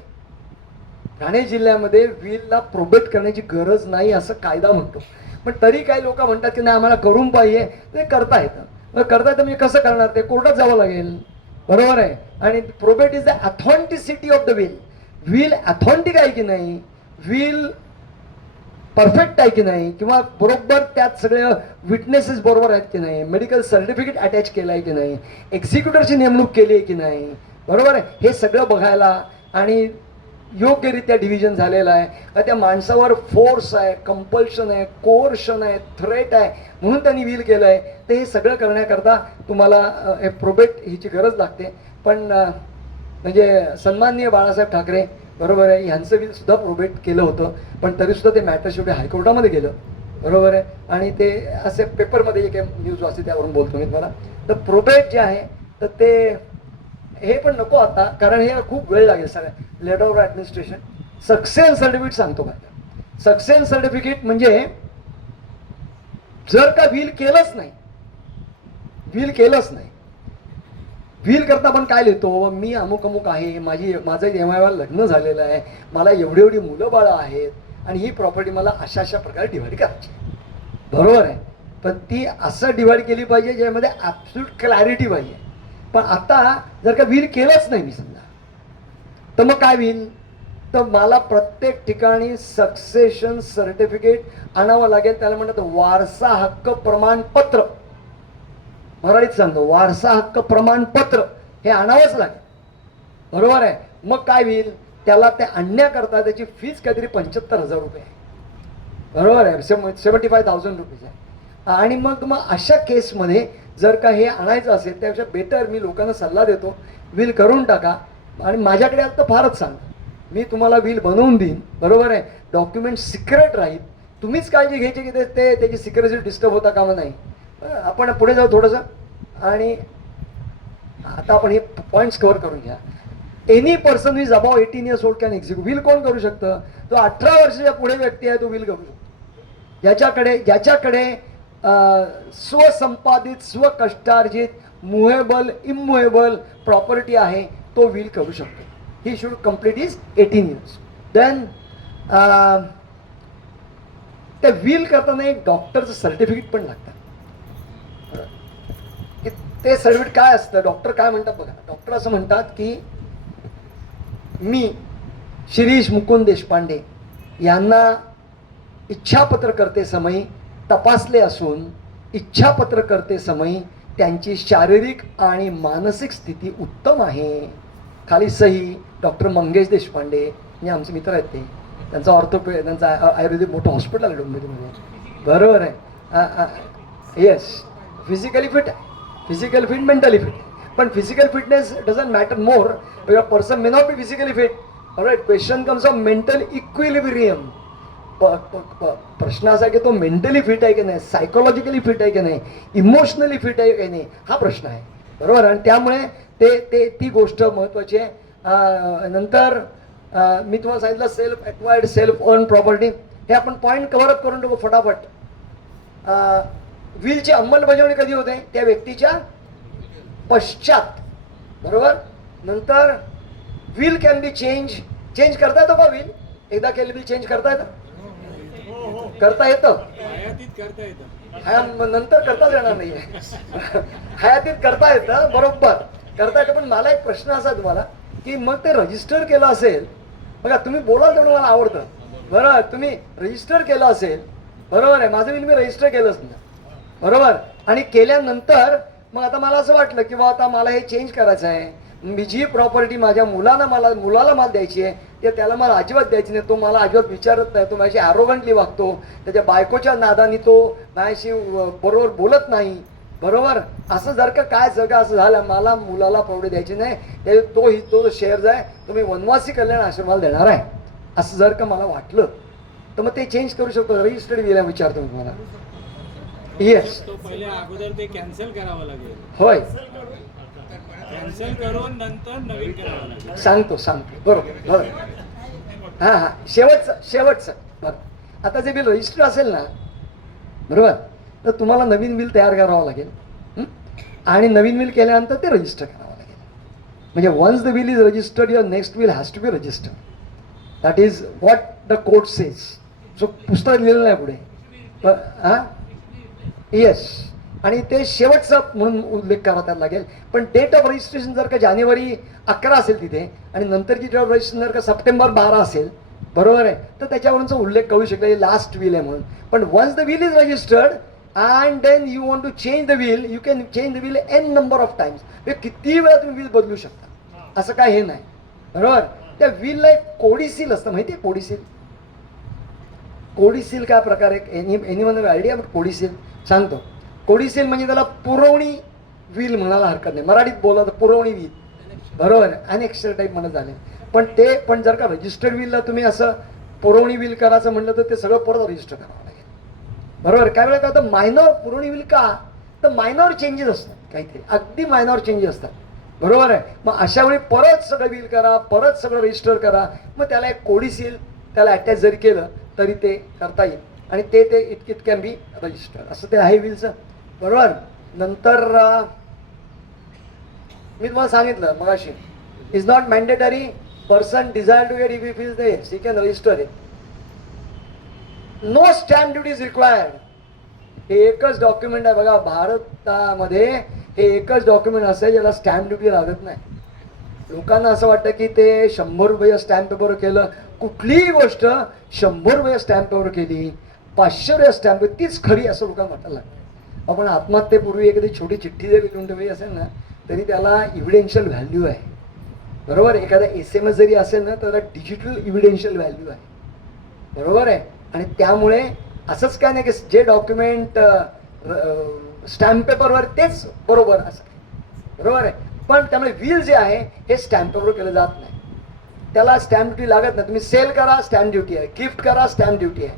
ठाणे जिल्ह्यामध्ये विलला प्रोबेट करण्याची गरज नाही असं कायदा म्हणतो. पण तरी काही लोक म्हणतात की नाही आम्हाला करून पाहिजे, ते करता येतं. करता येतं म्हणजे कसं करणार, ते कोर्टात जावं लागेल, बरोबर आहे. आणि probate is the authenticity of the will. Will authentic आहे की नाही, विल परफेक्ट आहे की नाही, किंवा बरोबर त्यात सगळे विटनेसेस बरोबर आहेत की नाही, मेडिकल सर्टिफिकेट अटॅच केलं आहे की नाही, एक्झिक्युटरची नेमणूक केली आहे की नाही, बरोबर आहे, हे सगळं बघायला. आणि योग्यरित्या डिव्हिजन झालेलं आहे का, त्या माणसावर फोर्स आहे, कंपल्शन आहे, कोर्शन आहे, थ्रेट आहे म्हणून त्यांनी विल केलं आहे. तर हे सगळं करण्याकरता तुम्हाला हे प्रोबेट हिची गरज लागते. पण म्हणजे सन्माननीय बाळासाहेब ठाकरे, बरोबर आहे, ह्यांचं विल सुद्धा प्रोबेट केलं होतं, पण तरीसुद्धा ते मॅटर शेवटी हायकोर्टामध्ये गेलं, बरोबर आहे. आणि ते असे पेपरमध्ये जे काही न्यूज वाचते त्यावरून बोलतो मी तुम्हाला. तर प्रोबेट जे आहे तर ते हे पण नको आता, कारण हे खूप वेळ लागेल सगळ्या letter of administration. Success certificate सांगतो काय. सक्सेस सर्टिफिकेट म्हणजे जर का व्हील केलंच नाही, व्हील केलंच नाही, व्हील करता आपण काय लिहितो, मी अमुक अमुक आहे, माझं एवढ्या लग्न झालेलं आहे, मला एवढी एवढी मुलं बाळं आहेत आणि ही प्रॉपर्टी मला अशा अशा प्रकारे डिव्हाइड करायची, बरोबर आहे. पण ती असं डिव्हाइड केली पाहिजे ज्यामध्ये ॲब्सोल्यूट क्लॅरिटी पाहिजे. पण आता जर का व्हील केलंच नाही मी समजा, तर मग काय व्हील, तर मला प्रत्येक ठिकाणी सक्सेशन सर्टिफिकेट आणावं लागेल. त्याला म्हणतात वारसा हक्क प्रमाणपत्र. मराठीत सांगतो, वारसा हक्क प्रमाणपत्र हे आणावंच लागेल, बरोबर आहे. मग काय होईल, त्याला ते आणण्याकरता त्याची फीज काहीतरी 75,000 रुपये आहे, बरोबर आहे. 75,000 रुपीज आहे. आणि मग अशा केसमध्ये जर का हे आणायचं असेल त्यापेक्षा बेटर मी लोकांना सल्ला देतो, व्हील करून टाका. आणि माझ्याकडे आता फारच सांग, मी तुम्हाला व्हील बनवून देईन, बरोबर आहे. डॉक्युमेंट सिक्रेट राहील, तुम्हीच काळजी घ्यायची की ते त्याची सिक्रेसी डिस्टर्ब होता कामा नाही. आपण पुढे जाऊ थोडंसं. आणि आता आपण हे पॉईंट्स कव्हर करून घ्या. Any person is above 18 years old can execute. Wheel कोण करू शकतं, तो 18 वर्षाच्या पुढे व्यक्ती आहे तो व्हील करू शकतो. ज्याच्याकडे स्वसंपादित स्वकष्टार्जित मुव्हेबल इममुव्हेबल प्रॉपर्टी आहे तो व्हील करू शकतो. He should complete is 18 years. Then त्या व्हील करताना एक डॉक्टरचं सर्टिफिकेट पण लागतं. ते सर्टिफिकेट काय असतं, डॉक्टर काय म्हणतात बघा. डॉक्टर असं म्हणतात की मी शिरीष मुकुंद देशपांडे यांना इच्छापत्र करते समयी तपासले असून इच्छापत्र करते समयी त्यांची शारीरिक आणि मानसिक स्थिती उत्तम आहे. खाली सही डॉक्टर मंगेश देशपांडे, हे आमचे मित्र आहेत, त्यांचा त्यांचा आयुर्वेदिक मोठं हॉस्पिटल आहे डोंबिवलीमध्ये, बरोबर आहे. Yes, physically fit, mentally fit. पण physical fitness doesn't matter more, because person may not be physically fit. Alright, question comes of mental equilibrium. प्रश्न असा की तो मेंटली फिट आहे की नाही, सायकोलॉजिकली फिट आहे की नाही, इमोशनली फिट आहे की नाही, हा प्रश्न आहे, बरोबर. आणि त्यामुळे ती गोष्ट महत्त्वाची आहे. नंतर मी तुम्हाला सांगितलं self acquired self earn property, हे आपण पॉईंट कव्हरअप करून टाकू फटाफट. व्हीलची अंमलबजावणी कधी होते, त्या व्यक्तीच्या पश्चात, बरोबर. नंतर व्हील कॅन बी चेंज करता येतो का व्हील, एकदा केलं व्हील चेंज करता येतं, करता येतं, नंतर करताच येणार नाही. हयातीत करता येतं, बरोबर करता येतं. पण मला एक प्रश्न असा तुम्हाला की मग ते रजिस्टर केलं असेल, बघा तुम्ही बोलाल तेवढं मला आवडतं, बरोबर. तुम्ही रजिस्टर केलं असेल, बरोबर आहे. माझं व्हील मी रजिस्टर केलंच नाही, बरोबर. आणि केल्यानंतर मग आता मला असं वाटलं की बा आता मला हे चेंज करायचं आहे, मी जी प्रॉपर्टी माझ्या मुलाला मला द्यायची आहे ते त्याला मला अजिबात द्यायची नाही, तो मला अजिबात विचारत नाही, तो माझ्याशी ॲरोगंटली वागतो, त्याच्या बायकोच्या नादानी तो माझ्याशी बरोबर बोलत नाही, बरोबर. असं जर का काय जगा असं झालं, मला मुलाला प्रॉपर्टी द्यायची नाही, तो शेअर आहे तो मी वनवासी कल्याण आश्रमाला देणार आहे, असं जर का मला वाटलं तर मग ते चेंज करू शकतो. रजिस्टर्ड व्हील विचारतो मी तुम्हाला. येस, पहिले अगोदर ते कॅन्सल करावं लागेल. होय, कॅन्सल करून नंतर नवीन करावं लागेल. सांगतो बरोबर. हां शेवटचं बरं. आता जे बिल रजिस्टर असेल ना, बरोबर, तर तुम्हाला नवीन बिल तयार करावं लागेल. आणि नवीन बिल केल्यानंतर ते रजिस्टर करावं लागेल. म्हणजे once the bill is registered your next bill has to be registered. That is what the court says. So पुस्तक लिहिलं नाही पुढे, हां. येस, आणि ते शेवटचा म्हणून उल्लेख करावा लागेल. पण डेट ऑफ रजिस्ट्रेशन जर का जानेवारी 11 असेल तिथे आणि नंतरची डेट ऑफ रजिस्ट्रेशन जर का सप्टेंबर 12 असेल, बरोबर आहे, तर त्याच्यावरचा उल्लेख करू शकतो लास्ट विल आहे म्हणून. पण once the will is registered and then you want to change the will, you can change the will n number of times. किती वेळा तुम्ही विल बदलू शकता, असं काय हे नाही, बरोबर. त्या विलला एक कोडिसील असतं, माहिती आहे कोडिसील. कोडिसील काय प्रकार आहे, एनी वन आयडिया. कोडिसील सांगतो. कोडिसील म्हणजे त्याला पुरवणी व्हील म्हणायला हरकत नाही, मराठीत बोला तर पुरवणी व्हील, बरोबर. अनेक्शर टाईप म्हणत झाले. पण जर का रजिस्टर्ड व्हीलला तुम्ही असं पुरवणी व्हील करायचं म्हटलं तर ते सगळं परत रजिस्टर करावं लागेल, बरोबर. काय वेळा काय होतं, मायनॉर पुरवणी होईल का, तर मायनॉर चेंजेस असतात काहीतरी, अगदी मायनॉर चेंजेस असतात. बरोबर आहे. मग अशा वेळी परत सगळं बिल करा, परत सगळं रजिस्टर करा. मग त्याला एक कोडिसील त्याला अटॅच जरी केलं तरी ते करता येईल, आणि ते इट कॅन बी रजिस्टर, असं ते आहे विलचं. बरोबर. नंतर मी तुम्हाला सांगितलं मगाशी, is not mandatory person desire to get if he feels this he can register it. No stamp duty is required. हे एकच डॉक्युमेंट आहे बघा भारतामध्ये, हे एकच डॉक्युमेंट असं आहे ज्याला स्टॅम्प ड्युटी लागत नाही. लोकांना असं वाटतं की ते 100 रुपये स्टॅम्प पेपर केलं, कुठलीही गोष्ट 100 रुपये स्टॅम्प पेपर केली, 500 रुपये स्टॅम्प तीच खरी असं लोकांना वाटायला लागतं. आपण आत्महत्येपूर्वी एखादी छोटी चिठ्ठी जरी लिहून ठेवली असेल ना तरी त्याला इव्हिडेन्शियल व्हॅल्यू आहे. बरोबर. एखादा SMS जरी असेल ना तर त्याला डिजिटल इव्हिडेन्शियल व्हॅल्यू आहे. बरोबर आहे. आणि त्यामुळे असंच काय नाही की जे डॉक्युमेंट स्टॅम्प पेपरवर तेच बरोबर असं, बरोबर आहे. पण त्यामुळे विल जे आहे हे स्टॅम्प पेपरवर केलं जात नाही, त्याला स्टॅम्प ड्युटी लागत नाही. तुम्ही सेल करा स्टॅम्प ड्युटी आहे, गिफ्ट करा स्टॅम्प ड्युटी आहे,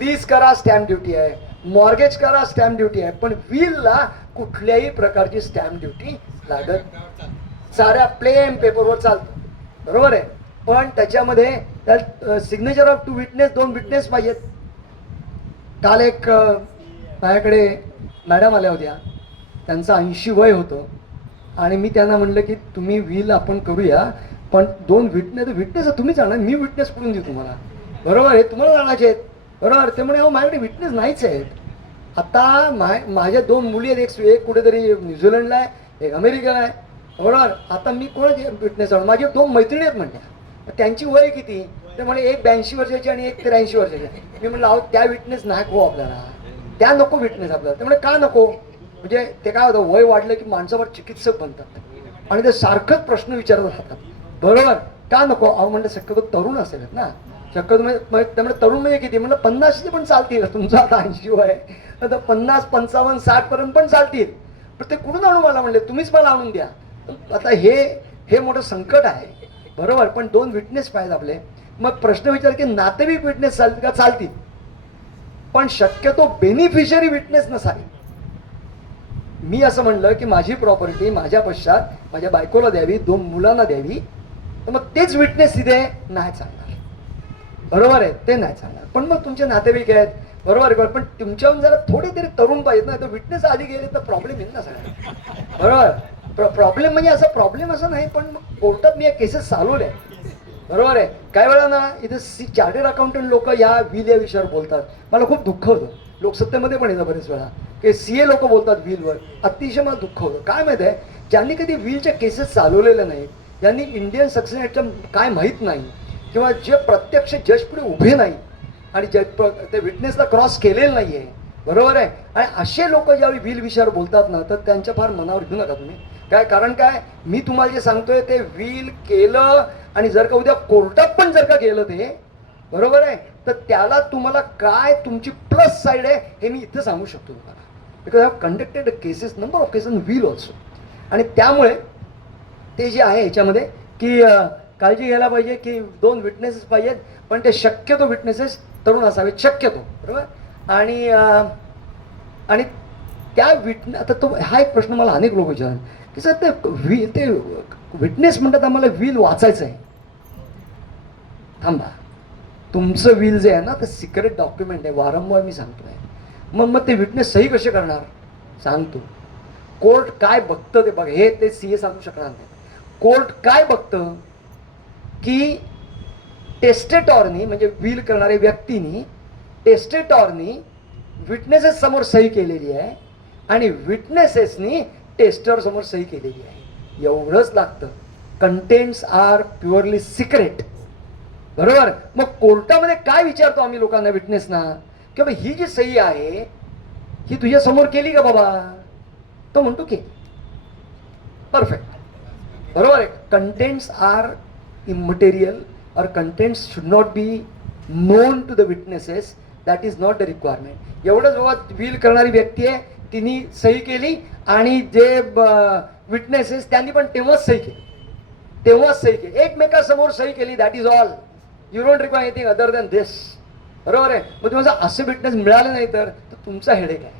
लीज करा स्टॅम्प ड्युटी आहे, मॉर्गेज करा स्टॅम्प ड्युटी आहे. पण विलला कुठल्याही प्रकारची स्टॅम्प ड्युटी लागत नाही. साऱ्या प्लेन पेपरवर चालतं. बरोबर आहे. पण त्याच्यामध्ये त्यात सिग्नेचर ऑफ 2 विटनेस, 2 विटनेस पाहिजेत. काल एक माझ्याकडे मॅडम आल्या होत्या, त्यांचं 80 वय होतं, आणि मी त्यांना म्हणलं की तुम्ही विल आपण करूया, पण 2 विटनेस तुम्हीच आणा, मी विटनेस करून देऊ तुम्हाला. बरोबर आहे. तुम्हाला जाणायचे आहेत. बरोबर. ते म्हणे माझ्याकडे विटनेस नाहीच आहेत. आता माझ्या 2 मुली आहेत, एक कुठेतरी न्यूझीलंडला आहे, एक अमेरिकेला आहे. बरोबर. आता मी कोणाचे विटनेस आणू, माझे 2 मैत्रिणी आहेत म्हणल्या, त्यांची वय किती, ते म्हणे एक 82 वर्षाची आणि एक 83 वर्षाची. मी म्हणलं अहो त्या विटनेस नको आपल्याला, त्या नको विटनेस आपल्याला. ते म्हणजे का नको, म्हणजे ते काय होतं, वय वाढलं की माणसावर चिकित्सक बनतात आणि ते सारखंच प्रश्न विचारत राहतात. बरोबर. का नको, अहो म्हणलं शक्यतो तरुण असेल ना, शक्यतो त्यामुळे तरुण म्हणजे किती, म्हणलं 50 पण चालतील, तुमचं आता 80 वय आता 50, 55, 60 पर्यंत पण चालतील. पण ते कुठून आणू मला म्हणले, तुम्हीच मला आणून द्या. आता हे मोठं संकट आहे. बरोबर. पण 2 विटनेस पाहिजे आपले. मग प्रश्न विचार की नातेवाईक विटनेस चालतील का, चालतील, पण शक्यतो बेनिफिशरी विटनेस नसावी. मी असं म्हणलं की माझी प्रॉपर्टी माझ्या पश्चात माझ्या बायकोला द्यावी, 2 मुलांना द्यावी, तर मग तेच विटनेस तिथे नाही चालणार. बरोबर आहे. ते नाही चालणार. पण मग तुमचे नातेवाईक आहेत. बरोबर आहे. पण तुमच्याहून जरा थोडी तरी तरुण पाहिजेत ना, तर विटनेस आधी गेले तर प्रॉब्लेम येईल ना सगळ्या. बरोबर. प्रॉब्लेम म्हणजे असं प्रॉब्लेम असं नाही, पण कोर्टात मी या केसेस चालवल्या. बरोबर आहे. काही वेळा ना इथे चार्टर्ड अकाउंटंट लोक या विल या विषयावर बोलतात, मला खूप दुःख होतं. लोकसत्तेमध्ये पण येतं बरेच वेळा की CA लोक बोलतात विलवर, अतिशय मला दुःख होतं. काय माहिती आहे, ज्यांनी कधी विलच्या केसेस चालवलेल्या नाहीत, ज्यांनी इंडियन सक्सेशन ॲक्ट काय माहीत नाही, किंवा जे प्रत्यक्ष जज पुढे उभे नाही आणि ते विटनेसला क्रॉस केलेलं नाही आहे. बरोबर आहे. आणि असे लोक ज्यावेळी विल विषयावर बोलतात ना, तर त्यांच्या फार मनावर घेऊ नका तुम्ही. काय कारण काय, मी तुम्हाला जे सांगतोय ते विल केलं आणि जर का उद्या कोर्टात पण जर का गेलं ते, बरोबर आहे, तर त्याला तुम्हाला काय तुमची प्लस साईड आहे हे मी इथं सांगू शकतो तुम्हाला, because I have conducted cases, number of cases will also. आणि त्यामुळे ते जे आहे ह्याच्यामध्ये की काळजी घ्यायला पाहिजे की 2 विटनेसेस पाहिजेत, पण ते शक्यतो विटनेसेस तरुण असावेत शक्यतो. बरोबर. आणि त्या आता तो हा एक प्रश्न मला अनेक लोक विचारतात की सर ते विटनेस म्हणतात आम्हाला विल वाचायचं आहे. थांबा, तुमचं विल जे आहे ना ते सिक्रेट डॉक्युमेंट आहे, वारंवार मी सांगतोय. मग ते विटनेस सही कसे करणार सांगतो. कोर्ट काय बघतं ते बघा, हे ते CA सांगू शकणार नाही. कोर्ट काय बघतं की टेस्टेटॉरनी, म्हणजे विल करणाऱ्या व्यक्तीनी टेस्टेटॉरनी विटनेसेस समोर सही केलेली आहे आणि विटनेसेसनी टेस्टर समोर सही केलेली आहे, एवढंच लागतं. Contents are purely secret. बरोबर. मग कोर्टामध्ये काय विचारतो आम्ही लोकांना, विटनेसना, की बाबा ही जी सही आहे ही तुझ्या समोर केली का बाबा, तो म्हणतो की परफेक्ट. बरोबर आहे. कंटेंट्स आर इमटेरियल और contents should not be known to the witnesses, that is not the requirement. एवढंच बाबा विल करणारी व्यक्ती आहे, तिने सही केली आणि जे विटनेसेस त्यांनी पण तेव्हाच सही केली, एकमेकासमोर सही केली, that is all. You don't require anything other than this. बरोबर आहे. मग तुम्हाला असे विटनेस मिळाले नाही तर तुमचा हेडेक आहे.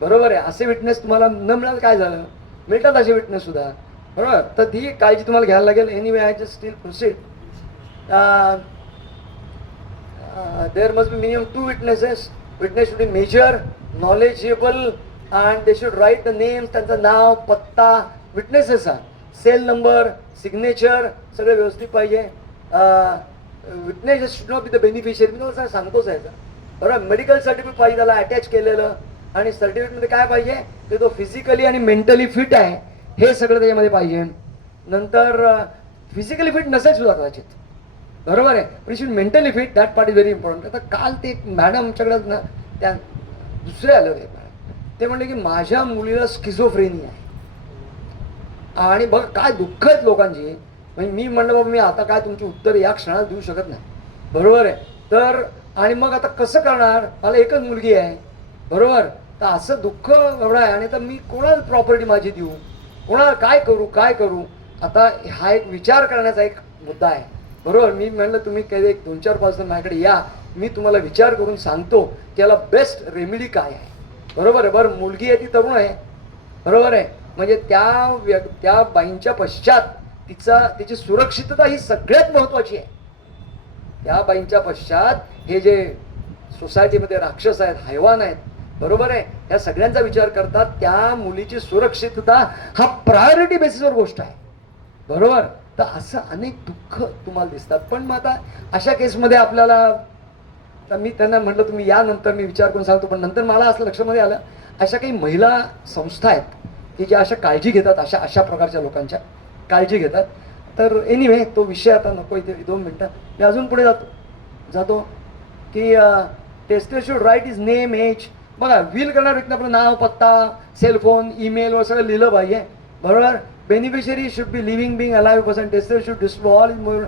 बरोबर आहे. असे विटनेस तुम्हाला न मिळालं काय झालं, मिळतात असे विटनेस सुद्धा. बरोबर, तर ती काळजी तुम्हाला घ्यायला लागेल. Anyway I just still proceed. There must be minimum 2 witnesses. Witness should be major, knowledgeable and they should write the names. त्यांचं नाव, पत्ता, विटनेसेस सेल नंबर, सिग्नेचर सगळं व्यवस्थित पाहिजे. Witness should not be the beneficiary. मी तुम्हाला सांगतोच आहे. बरोबर, मेडिकल सर्टिफिकेट पाहिजे त्याला अटॅच केलेलं. आणि सर्टिफिकेटमध्ये काय पाहिजे ते तो फिजिकली आणि मेंटली फिट आहे हे सगळं त्याच्यामध्ये पाहिजे. नंतर फिजिकली फिट नसेल सुद्धा कदाचित, बरोबर आहे, पण should mentally fit. That part is very important. आता काल ते मॅडम आमच्याकडे ना त्या दुसरे आले होते. ते म्हणले की माझ्या मुलीला स्किझोफ्रेनी आहे. आणि बघा काय दुःख आहेत लोकांची. म्हणजे मी म्हणलं बाबा मी आता काय तुमची उत्तर या क्षणात देऊ शकत नाही. बरोबर आहे. तर आणि मग आता कसं करणार, मला एकच मुलगी आहे. बरोबर, तर असं दुःख एवढं आहे. आणि तर मी कोणाला प्रॉपर्टी माझी देऊ, कोणाला काय करू. आता हा एक विचार करण्याचा एक मुद्दा आहे. बरोबर, मी म्हणलं तुम्ही काही 2-4 पासून माझ्याकडे या, मी तुम्हाला विचार करून सांगतो की याला बेस्ट रेमेडी काय आहे. बरोबर आहे. बरं, मुलगी आहे ती तरुण आहे. बरोबर आहे, म्हणजे त्या बाईंच्या पश्चात तिची सुरक्षितता ही सगळ्यात महत्वाची आहे. त्या बाईंच्या पश्चात हे जे सोसायटीमध्ये राक्षस आहेत, हैवान आहेत, बरोबर आहे, या सगळ्यांचा विचार करतात. त्या मुलीची सुरक्षितता हा प्रायोरिटी बेसिसवर गोष्ट आहे. बरोबर, तर असं अनेक दुःख तुम्हाला दिसतात. पण मग आता अशा केसमध्ये आपल्याला मी त्यांना म्हटलं तुम्ही या, नंतर मी विचार करून सांगतो. पण नंतर मला असं लक्षामध्ये आलं अशा काही महिला संस्था आहेत की ज्या अशा काळजी घेतात, अशा प्रकारच्या लोकांच्या काळजी घेतात. तर एनिवे तो विषय आता नको, इथे 2 मिनटं मी अजून पुढे जातो की testator should write his name, age. बघा, विल करणार व्यक्ती आपलं नाव, पत्ता, सेलफोन, ईमेल वर सगळं लिहिलं पाहिजे. बरोबर, beneficiary should be living being alive person. Testator should destroy all.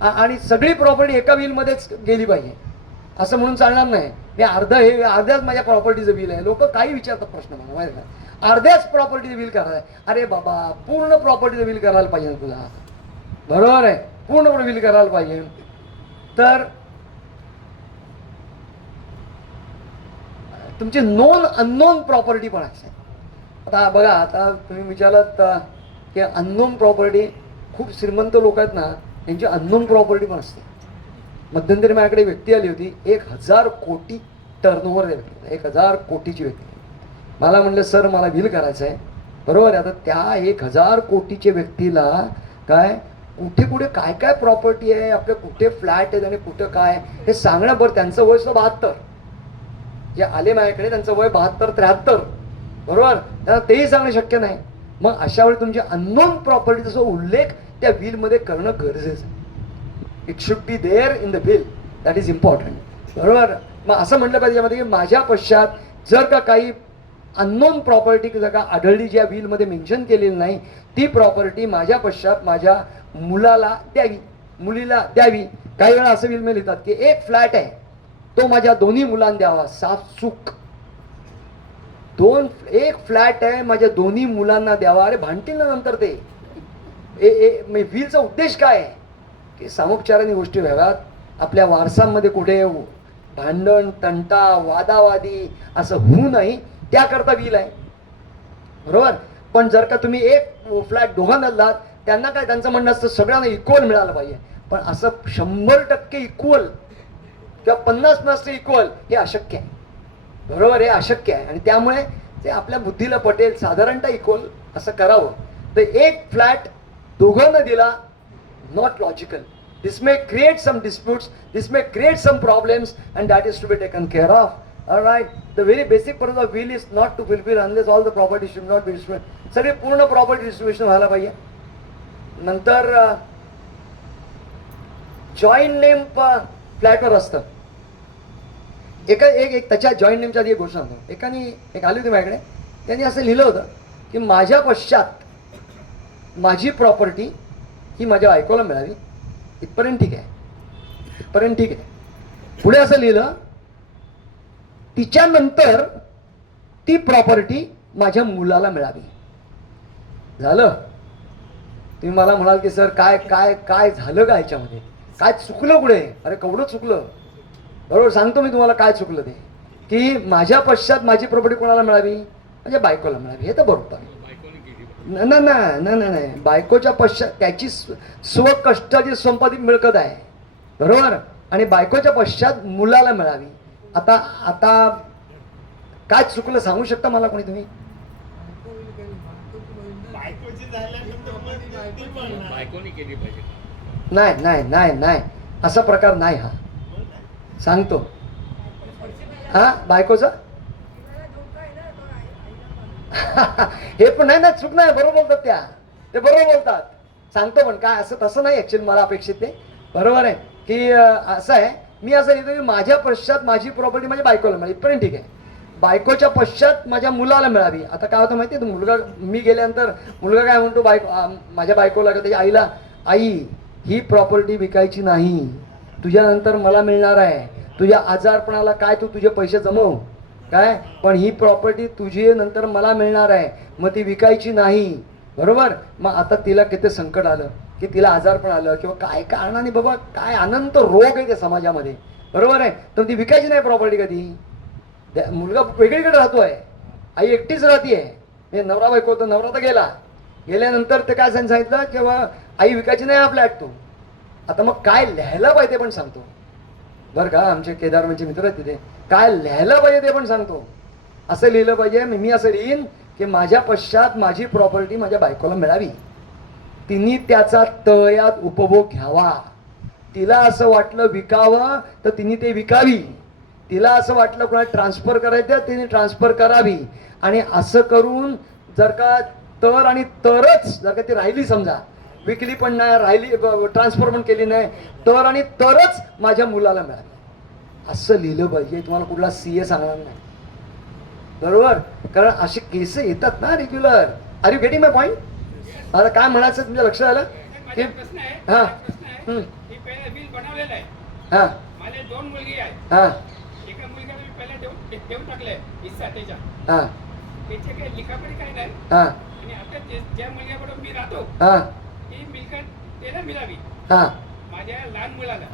आणि सगळी प्रॉपर्टी एका विलमध्येच गेली पाहिजे असं म्हणून चालणार नाही. हे अर्ध्याच माझ्या प्रॉपर्टीचं बिल आहे. लोक काही विचारतात प्रश्न मला माहिती आहे, अर्ध्याच प्रॉपर्टीचं बिल करायला. अरे बाबा, पूर्ण प्रॉपर्टीचं बिल करायला पाहिजे तुला. बरोबर आहे, पूर्ण बिल करायला पाहिजे. तर तुमची नोन अननोन प्रॉपर्टी पण आहे. आता बघा, आता तुम्ही विचारलात की अननोन प्रॉपर्टी, खूप श्रीमंत लोक आहेत ना त्यांची अननोन प्रॉपर्टी पण असते. मध्यंतरी माझ्याकडे व्यक्ती आली होती, 1000 कोटी टर्नओव्हर आहे, 1000 कोटीची व्यक्ती. मला म्हणलं सर मला बिल करायचं आहे. बरोबर आहे. आता त्या 1000 कोटीच्या व्यक्तीला काय कुठे काय प्रॉपर्टी आहे, आपल्या कुठे फ्लॅट आहेत आणि कुठं काय हे सांगणं. बरं, त्यांचं वय सुद्धा 72, जे आले माझ्याकडे त्यांचं वय 72-73. बरोबर, त्यांना तेही सांगणं शक्य नाही. मग अशा वेळी तुमची अननोन प्रॉपर्टीचा उल्लेख त्या बिलमध्ये करणं गरजेचं आहे. It should be there in the bill. That is important. बरोबर, मग असं म्हटलं पाहिजे यामध्ये की माझ्या पश्चात जर का काही अननोन प्रॉपर्टी जर का आढळली ज्या बिलमध्ये मेन्शन केलेली नाही, ती प्रॉपर्टी माझ्या पश्चात माझ्या मुलीला द्यावी. काही वेळा असं बिल लिहितात की एक फ्लॅट आहे तो माझ्या दोन्ही मुलांना द्यावा. साफ चूक. एक फ्लॅट आहे माझ्या दोन्ही मुलांना द्यावा. अरे भांडतील ना नंतर ते. बिलचा उद्देश काय आहे की सामोपचाराने गोष्टी व्हाव्यात. आपल्या वारसांमध्ये कुठे भांडण, तंटा, वादावादी असं होऊ नये त्याकरता बिल आहे. बरोबर, पण जर का तुम्ही एक फ्लॅट दोघांना दिलात, त्यांना काय त्यांचं म्हणणं असतं सगळ्यांना इक्वल मिळालं पाहिजे. पण असं 100% इक्वल किंवा 50% इक्वल हे अशक्य आहे. बरोबर, हे अशक्य आहे. आणि त्यामुळे ते आपल्या बुद्धीला पटेल साधारणतः इक्वल असं करावं. तर एक फ्लॅट दोघांना दिला, not logical. This may create some disputes, this may create some problems, and that is to be taken care of. All right, the very basic purpose of will is not to fulfill unless all the property should not be distributed. सगळे पूर्ण property distribution व्हायला पाहिजे. नंतर joint name फ्लॅटवर असतं. एक त्याच्या joint नेमच्या आधी एक गोष्ट सांगतो. एकाने आली होती माझ्याकडे, त्यांनी असं लिहिलं होतं की माझ्या पश्चात माझी प्रॉपर्टी ही माझ्या बायकोला मिळावी. इथपर्यंत ठीक आहे. पुढे असं लिहिलं, तिच्यानंतर ती प्रॉपर्टी माझ्या मुलाला मिळावी. झालं. तुम्ही मला म्हणाल की सर काय झालं का ह्याच्यामध्ये, काय चुकलं पुढे. अरे केवढं चुकलं. बरोबर सांगतो मी तुम्हाला काय चुकलं ते, की माझ्या पश्चात माझी प्रॉपर्टी कोणाला मिळावी, म्हणजे बायकोला मिळावी, हे तर बरोबर. नाही, बायकोच्या पश्चात त्याची स्वकष्टाची संपादित मिळकत आहे, बरोबर, आणि बायकोच्या पश्चात मुलाला मिळावी. आता आता काय चुकलं सांगू शकता मला कोणी तुम्ही? बायकोनी केली पाहिजे. नाही असा प्रकार नाही. हा सांगतो. हा बायकोचा हे पण नाही ना, चूक नाही, बरोबर बोलतात त्या, ते बरोबर बोलतात. सांगतो पण काय असं तसं नाही ऍक्च्युअली मला अपेक्षित ते, बरोबर आहे की असं आहे, मी असं लिहितो की माझ्या पश्चात माझी प्रॉपर्टी माझ्या बायकोला मिळाली, इथपर्यंत ठीक आहे. बायकोच्या पश्चात माझ्या मुलाला मिळावी. आता काय होतं माहिती आहे, मुलगा मी गेल्यानंतर मुलगा काय म्हणतो माझ्या बायकोला, त्याच्या आईला, आई ही प्रॉपर्टी विकायची नाही, तुझ्यानंतर मला मिळणार आहे, तुझ्या आजारपणाला काय तू तुझे पैसे जमव काय, पण ही प्रॉपर्टी तुझी नंतर मला मिळणार आहे, मग ती विकायची नाही, बरोबर. मग आता तिला किती संकट आलं, की तिला आजारपण आलं किंवा काय कारणाने बाबा काय अनंत रोग आहे त्या समाजामध्ये, बरोबर आहे, तर ती विकायची नाही प्रॉपर्टी कधी. मुलगा वेगळीकडे राहतोय, आई एकटीच राहतीये, म्हणजे नवरा बायको होतं, नवरा तर गेल्यानंतर ते काय सांगितलं किंवा आई विकायची नाही आपल्या तू. आता मग काय लिहायला पाहिजे पण सांगतो बरं का, आमचे केदार म्हणजे मित्र आहेत तिथे, काय लिहायला पाहिजे ते पण सांगतो. असं लिहिलं पाहिजे, मी असं लिहीन की माझ्या पश्चात माझी प्रॉपर्टी माझ्या बायकोला मिळावी, तिने त्याचा तळ्यात उपभोग घ्यावा, तिला असं वाटलं विकावं तर तिने ते विकावी, तिला असं वाटलं कोणाला ट्रान्सफर करायचं तिने ट्रान्सफर करावी, आणि असं करून जर का तर आणि तरच जर का ती राहिली, समजा विकली पण नाही, राहिली ट्रान्सफर पण केली नाही, तर आणि तरच माझ्या मुलाला मिळाली, असं लिहिलं पाहिजे. तुम्हाला कुठला CA सांगणार नाही, बरोबर, कारण असे केस येतात ना regular. Are you getting my point? आता काय म्हणायचं तुमच्या लक्षात आलं की हा बिल बनवलेलं आहे, हा मला 2 मुलगी आहेत, हा एका मुलग्याला मी पहिला देऊन टाकलंय हिस्सा त्याच्या, हा त्याचे काही लिखापडी काही नाही, हा आणि आता ज्या मुलग्याबरोबर मी राहतो हा ती मिळकत त्याला मिळावी, हा माझ्या लहान मुलाला.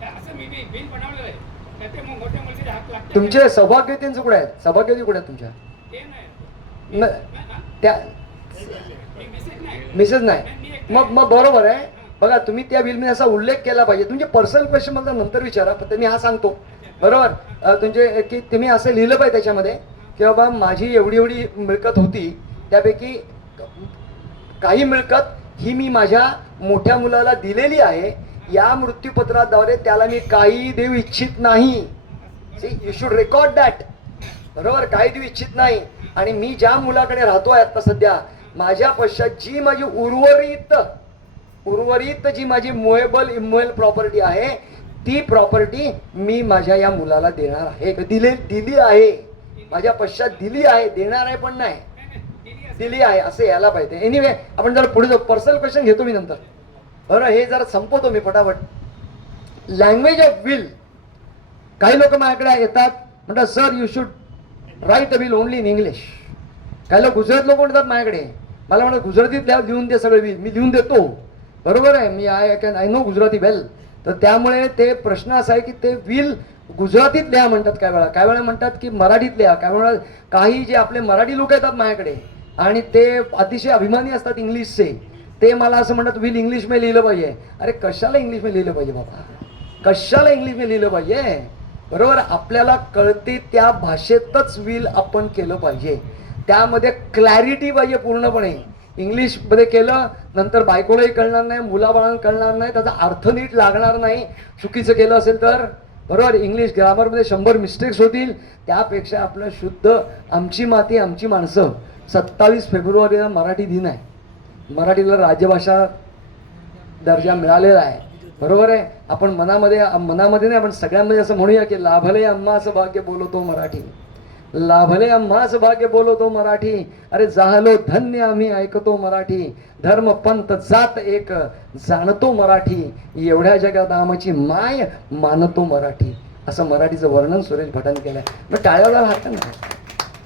तर असं मी बिल बनवलेलं आहे, त्याचे मग मोठ्या मुलगीचे हात लागतात. तुमचे सौभाग्यवतींचं कुठे आहेत? सौभाग्यवती कुठे आहेत तुमच्या? ते नाही त्या मी मेसेज नाही, मिसेस नाही, मग बरोबर आहे. बघा तुम्ही त्या बिलमध्ये असा उल्लेख केला पाहिजे. तुमचे पर्सनल क्वेश्चन मला नंतर विचारा, पण मी हा सांगतो, बरोबर, तुमचे की तुम्ही असं लिहिलं पाहिजे त्याच्यामध्ये की बाबा माझी एवढी मिळकत होती, त्यापैकी काही मिळकत ही मी माझ्या मोठ्या मुलाला दिलेली आहे, या मृत्यूपत्राद्वारे त्याला मी काही देऊ इच्छित नाही. यू शुड रेकॉर्ड दॅट, बरोबर, काही देऊ इच्छित नाही. आणि मी ज्या मुलाकडे राहतोय आता सध्या, माझ्या पश्चात जी माझी उर्वरित जी माझी मोएबल इमोएबल प्रॉपर्टी आहे, ती प्रॉपर्टी मी माझ्या या मुलाला देणार आहे, दिली आहे, माझ्या पश्चात दिली आहे, देणार आहे पण नाही, दिली आहे, असं यायला पाहिजे. एनिवे आपण जरा पुढे जाऊ, पर्सनल क्वेश्चन घेतो मी नंतर, बरं, हे जरा संपवतो मी फटाफट. Language of will. काही लोक माझ्याकडे येतात, म्हणतात sir you should right a will only in English. काही लोक गुजरात लोक म्हणतात माझ्याकडे, मला म्हणतात गुजरातीत लिहून दे सगळे विल, मी लिहून देतो, बरोबर आहे, मी आय नो गुजराती वेल. तर त्यामुळे ते प्रश्न असा आहे की ते विल गुजरातीत लिहा म्हणतात, काय वेळा म्हणतात की मराठीत लिहा, काय वेळा काही जे आपले मराठी लोक येतात माझ्याकडे आणि ते अतिशय अभिमानी असतात इंग्लिशचे, ते मला असं म्हणतात विल इंग्लिश में लिहिलं पाहिजे. अरे कशाला इंग्लिश में लिहिलं पाहिजे बाबा, कशाला इंग्लिश में लिहिलं पाहिजे, बरोबर. आपल्याला कळते त्या भाषेतच विल आपण केलं पाहिजे, त्यामध्ये क्लॅरिटी पाहिजे पूर्णपणे. इंग्लिशमध्ये केलं नंतर बायकोलाही कळणार नाही, मुलाबाळांना कळणार नाही, त्याचा अर्थ नीट लागणार नाही चुकीचं केलं असेल तर, बरोबर. इंग्लिश ग्रामरमध्ये 100 मिस्टेक्स होतील, त्यापेक्षा आपलं शुद्ध आमची माती आमची माणसं. 27 फेब्रुवारीला मराठी दिन आहे, मराठीला राजभाषा दर्जा मिळालेला आहे, बरोबर आहे. आपण मनामध्ये नाही, आपण सगळ्यांमध्ये असं म्हणूया की लाभले आम्हास भाग्य बोलतो मराठी, लाभले आम्हास भाग्य बोलतो मराठी, अरे झालो धन्य आम्ही ऐकतो मराठी, धर्म पंथ जात एक जाणतो मराठी, एवढ्या जगात आमची माय मानतो मराठी. असं मराठीचं वर्णन सुरेश भटांनी केलंय. मग टाळ्याला हात नाही,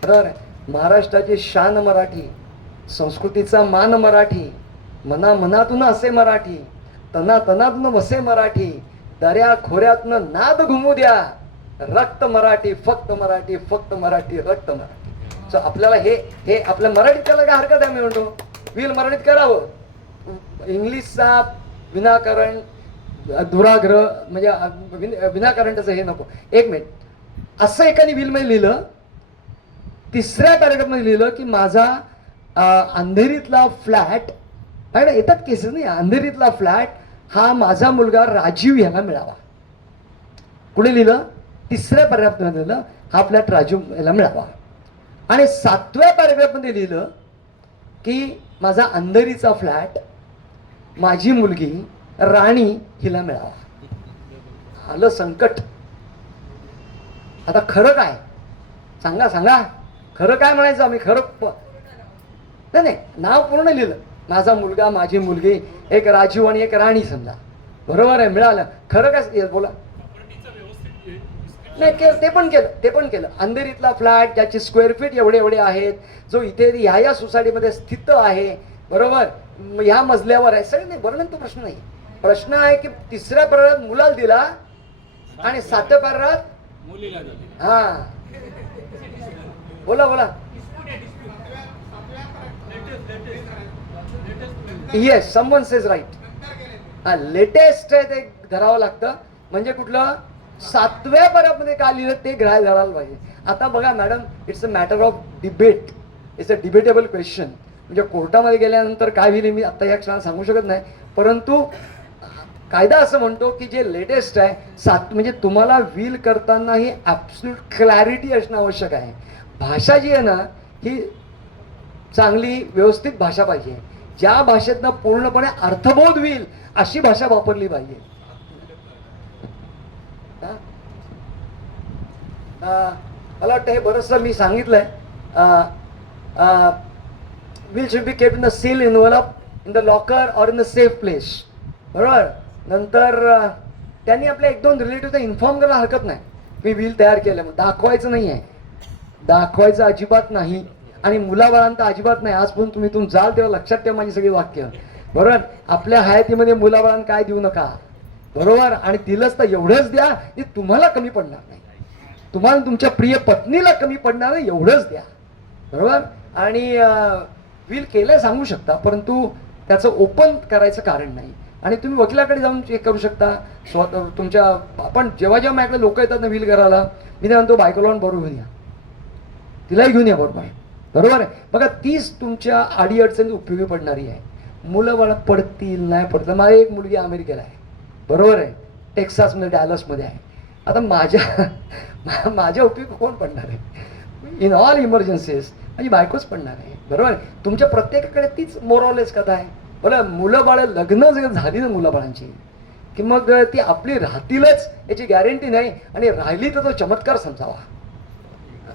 बरोबर आहे. महाराष्ट्राची शान मराठी, संस्कृतीचा मान मराठी, मनातून असे मराठी, तनातून वसे मराठी, दर्या खोऱ्यातनं नाद घुमू द्या, रक्त मराठी फक्त मराठी, फक्त मराठी, रक्त मराठी. सो आपल्याला हे हे आपल्या मराठीत त्याला काय हरकत आहे, मी म्हणतो विल मराठीत करावं. इंग्लिशचा विनाकारण दुराग्रह म्हणजे विनाकारणचं हे नको. एक मिनिट, असं एकाने विल मध्ये लिहिलं, तिसऱ्या पॅरेग्राफमध्ये लिहिलं की माझा अंधेरीतला फ्लॅट आहे ना, येतात केसेस नाही, अंधेरीतला फ्लॅट हा माझा मुलगा राजीव याला मिळावा. कुठे लिहिलं? तिसऱ्या पॅरेग्राफमध्ये लिहिलं हा फ्लॅट राजीव याला मिळावा. आणि 7व्या पॅरेग्राफमध्ये लिहिलं की माझा अंधेरीचा फ्लॅट माझी मुलगी राणी हिला मिळावा. आलं संकट. आता खरं काय सांगा, सांगा खरं काय म्हणायचं आम्ही? खरं नाही नाही, नाव पूर्ण लिहिलं, माझा मुलगा माझी मुलगी, एक राजीव आणि एक राणी समजा, बरोबर आहे, मिळालं. खरं काय बोला? नाही केलं, ते पण केलं. अंधेरीतला फ्लॅट ज्याचे स्क्वेअर फीट एवढे एवढे आहेत, जो इथे ह्या सोसायटीमध्ये स्थित आहे, बरोबर, ह्या मजल्यावर आहे, सगळं नाही वर्णन तो प्रश्न नाही. प्रश्न आहे की तिसऱ्या पॅरेग्राफात मुलाला दिला आणि 7व्या पॅरेग्राफात मुलीला दिली. हा बोला बोला. Yes, someone says right. हा लेटेस्ट आहे ते धरावं लागतं. म्हणजे कुठलं 7व्या पॅरेग्राफमध्ये काय लिहिलं ते ग्राह्य धरायला पाहिजे. आता बघा madam, it's a matter of debate, it's a debatable question. म्हणजे कोर्टामध्ये गेल्यानंतर काय होईल मी आता या क्षणात सांगू शकत नाही, परंतु कायदा असं म्हणतो की जे लेटेस्ट आहे म्हणजे तुम्हाला विल करताना ही ॲब्सोल्यूट क्लॅरिटी असणं आवश्यक आहे. भाषा जी आहे ना ही चांगली व्यवस्थित भाषा पाहिजे, ज्या भाषेतनं पूर्णपणे अर्थबोध होईल अशी भाषा वापरली पाहिजे. मला वाटतं हे बरंचसं मी सांगितलंय. Will should be kept in the seal involve in the locker or in the safe place, बरोबर. नंतर त्यांनी आपल्या 1-2 रिलेटिव्हला इन्फॉर्म करायला हरकत नाही मी विल तयार केलं, मग दाखवायचं नाही आहे, दाखवायचं अजिबात नाही. आणि मुलाबाळांना अजिबात नाही. आजपर्यंत तुम्ही इथून जाल तेव्हा लक्षात ठेवा माझी सगळी वाक्य, बरोबर. आपल्या हयातीमध्ये मुलाबाळांना काय देऊ नका, बरोबर. आणि दिलंच तर एवढंच द्या की तुम्हाला कमी पडणार नाही, तुम्हाला तुमच्या प्रिय पत्नीला कमी पडणार नाही, एवढंच द्या, बरोबर. आणि विल केलंय सांगू शकता, परंतु त्याचं ओपन करायचं कारण नाही. आणि तुम्ही वकिलाकडे जाऊन चेक करू शकता स्वतः तुमच्या. आपण जेव्हा जेव्हा माझ्याकडे लोक येतात ना विल करायला, मी त्या म्हणतो बायकोला बरोबर घेऊन या, तिलाही घेऊन या बरोबर, बरोबर आहे. बघा तीच तुमच्या अडीअडचणीत उपयोगी पडणारी आहे. मुलं बाळा पडतील नाही पडतील. माझी एक मुलगी अमेरिकेला आहे, बरोबर आहे, टेक्सासमध्ये डॅलसमध्ये आहे. आता माझ्या उपयोगी कोण पडणार आहे? इन ऑल इमर्जन्सीज माझी बायकोच पडणार आहे, बरोबर. तुमच्या प्रत्येकाकडे तीच मोरॉलेस कथा आहे. बरं, मुलं बाळ लग्न जर झाली ना मुलं बाळांची की मग ती आपली राहतीलच याची गॅरंटी नाही. आणि राहिली तर तो चमत्कार समजावा,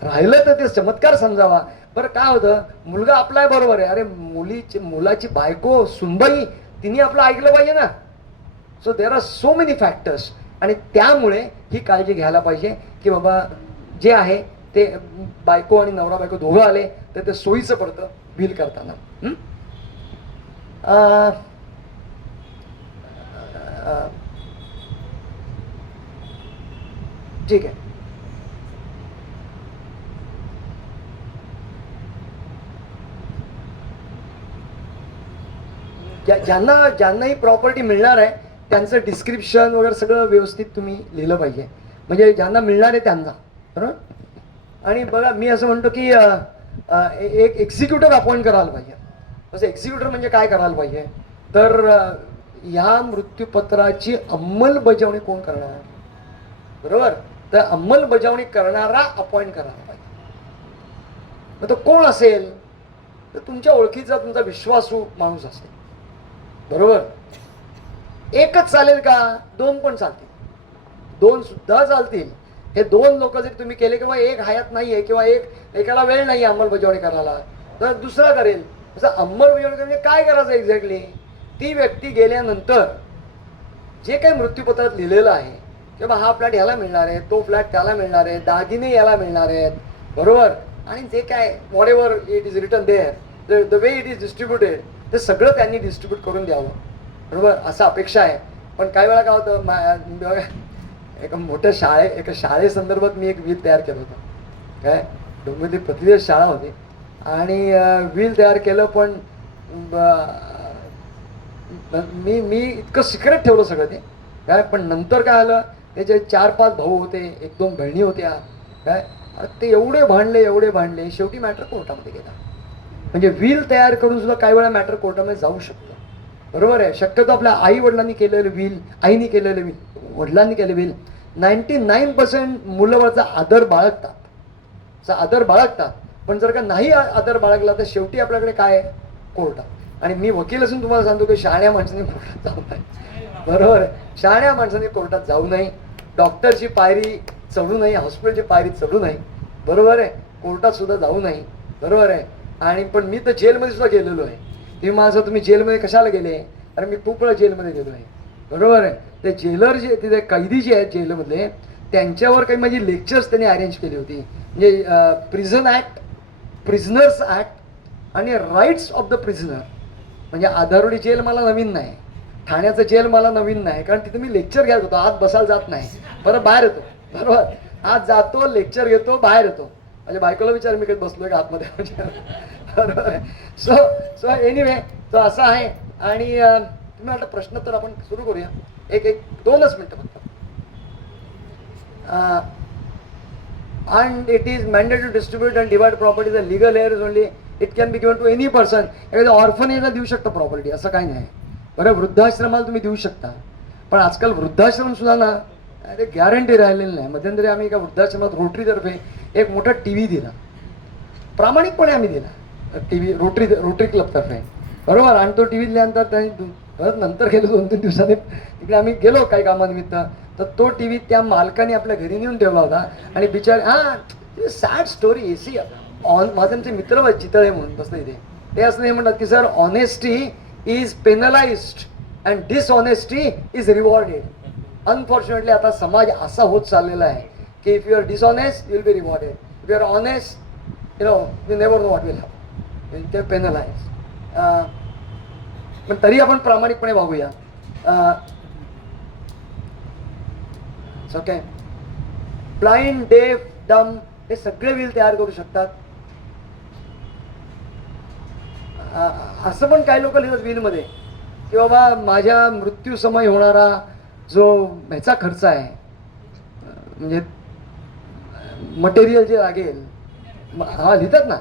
राहिलं तर ते चमत्कार समजावा. बरं काय होतं, मुलगा आपला आहे बरोबर आहे, अरे मुलाची बायको सुनबाई तिने आपलं ऐकलं पाहिजे ना. So there are so many factors. आणि त्यामुळे ही काळजी घ्यायला पाहिजे की बाबा जे आहे ते बायको आणि नवरा बायको दोघं आले तर ते सोयीचं पडतं बिल करताना. ठीक आहे. ज्यांना ही प्रॉपर्टी मिळणार आहे त्यांचं डिस्क्रिप्शन वगैरे सगळं व्यवस्थित तुम्ही लिहिलं पाहिजे, म्हणजे ज्यांना मिळणार आहे त्यांना, बरोबर. आणि बघा मी असं म्हणतो की एक एक्झिक्युटिव्ह अपॉइंट करायला पाहिजे. तसं एक्झिक्युटिव्ह म्हणजे काय करायला पाहिजे तर ह्या मृत्यूपत्राची अंमलबजावणी कोण करणार, बरोबर. तर अंमलबजावणी करणारा अपॉइंट करायला पाहिजे. मग तो कोण असेल तर तुमच्या ओळखीचा तुमचा विश्वासू माणूस असेल, बरोबर. एकच चालेल का? 2 पण चालतील, 2 सुद्धा चालतील. हे 2 लोक जर तुम्ही केले किंवा एक हयात नाहीये किंवा एकाला वेळ नाही अंमलबजावणी करायला तर दुसरा करेल. तसं अंमलबजावणी म्हणजे काय करायचं एक्झॅक्टली, ती व्यक्ती गेल्यानंतर जे काही मृत्यूपत्रात लिहिलेलं आहे किंवा हा फ्लॅट ह्याला मिळणार आहे, तो फ्लॅट त्याला मिळणार आहे, दागिने याला मिळणार आहेत, बरोबर. आणि जे काय whatever it is written there the way it is distributed ते सगळं त्यांनी डिस्ट्रीब्यूट करून द्यावं, बरोबर. असं अपेक्षा आहे. पण काही वेळा काय होतं बघा, एका शाळेसंदर्भात मी एक व्हील तयार केलं होतं. काय डोंबिवली प्रतिदिवस शाळा होती आणि व्हील तयार केलं, पण मी इतकं सिक्रेट ठेवलं सगळं ते. काय पण नंतर काय आलं, त्याचे 4-5 भाऊ होते, 1-2 बहिणी होत्या. काय ते एवढे भांडले, शेवटी मॅटर कोर्टामध्ये गेला. म्हणजे व्हील तयार करून सुद्धा काही वेळा मॅटर कोर्टामध्ये जाऊ शकतं. बरोबर आहे. शक्यतो आपल्या आई वडिलांनी केलेलं व्हील, आईनी केलेलं व्हील, वडिलांनी केलेलं व्हील 99% मुलं आदर बाळगतात. पण जर का नाही आदर बाळगला तर शेवटी आपल्याकडे काय आहे, कोर्ट. आणि मी वकील असून तुम्हाला सांगतो की शहाण्या माणसाने कोर्टात जाऊ नये. बरोबर आहे. शहाण्या माणसाने कोर्टात जाऊ नये, डॉक्टरची पायरी चढू नये, हॉस्पिटलची पायरी चढू नये. बरोबर आहे. कोर्टात सुद्धा जाऊ नये. बरोबर आहे. आणि पण मी तर जेलमध्ये सुद्धा गेलेलो आहे. तुम्ही जेलमध्ये कशाला गेले? अरे मी खूप वेळा जेलमध्ये गेलो आहे. बरोबर आहे. ते जेलर जे तिथे कैदी जे आहेत जेलमधले, त्यांच्यावर काही माझी लेक्चर्स त्यांनी अरेंज केली होती. म्हणजे प्रिझन ॲक्ट, प्रिझनर्स ॲक्ट आणि राईट्स ऑफ द प्रिझनर. म्हणजे आधारवडी जेल मला नवीन नाही, ठाण्याचं जेल मला नवीन नाही, कारण तिथे मी लेक्चर घ्यायला होतो. आत बसायला जात नाही, परत बाहेर येतो. बरोबर. आत जातो, लेक्चर घेतो, बाहेर येतो. म्हणजे बायकोला विचार मी कधी बसलोय का आतमध्ये. बरोबर आहे. सो एनिवे तो असा आहे. आणि तुम्ही आता प्रश्न तर आपण सुरू करूया. एक 2च मिनिटं फक्त. and it is mandatory to distribute and divide property. The legal heir is only, it can be given to any person. ऑर्फनेजला देऊ शकता प्रॉपर्टी, असं काही नाही. बरं, वृद्धाश्रमाला तुम्ही देऊ शकता. पण आजकाल वृद्धाश्रम सुद्धा ना अरे गॅरंटी राहिलेली नाही. मध्यंतरी आम्ही एका वृद्धाश्रमात रोटरीतर्फे एक मोठा टीव्ही दिला. प्रामाणिकपणे आम्ही दिला टीव्ही, रोटरी क्लबतर्फे. बरोबर. आणि तो टीव्ही दिल्यानंतर त्यांनी परत नंतर गेलो 2-3 दिवसांनी तिकडे आम्ही गेलो काही कामानिमित्त, तर तो टीव्ही त्या मालकाने आपल्या घरी नेऊन ठेवला होता. आणि बिचारे सॅड स्टोरी. सी माझे आमचे मित्र चितळे म्हणून बसले इथे, ते असं नाही म्हणतात की sir honesty is penalised and dishonesty is rewarded. Unfortunately आता समाज असा होत चाललेला आहे की if you are dishonest you will be rewarded, if you are honest you never know what will happen. ते पेनलाइज. पण तरी आपण प्रामाणिकपणे वागूया. ओके. ब्लाइंड, डेफ, डम हे सगळे व्हील तयार करू शकतात. असं पण काही लोक लिहितात व्हीलमध्ये की बाबा माझ्या मृत्यू समय होणारा जो ह्याचा खर्च आहे, म्हणजे मटेरियल जे लागेल, हा लिहितात ना,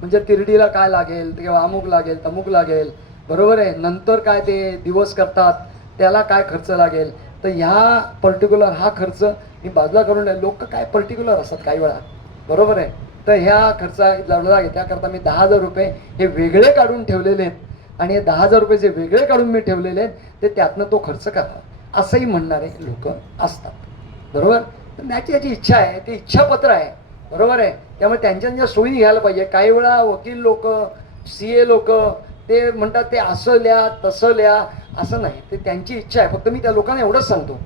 म्हणजे तिरडीला काय लागेल किंवा अमुक लागेल तमुक लागेल. बरोबर आहे. नंतर काय ते दिवस करतात त्याला काय खर्च लागेल, तर ह्या पर्टिक्युलर हा खर्च मी बाजूला करून लोक काय पर्टिक्युलर असतात काही वेळा. बरोबर आहे. तर ह्या खर्चा लागेल त्याकरता मी 10,000 रुपये हे वेगळे काढून ठेवलेले आहेत, आणि हे 10,000 रुपये जे वेगळे काढून मी ठेवलेले आहेत ते त्यातनं तो खर्च करा, असंही म्हणणारे लोक असतात. बरोबर. तर त्याची याची इच्छा आहे, ते इच्छापत्र आहे. बरोबर आहे. त्यामुळे त्यांच्या सोयीने घ्यायला पाहिजे. काही वेळा वकील लोक, CA लोक ते म्हणतात ते असं लिहा तसं लिहा, असं नाही. ते त्यांची इच्छा आहे. फक्त मी त्या लोकांना एवढंच सांगतो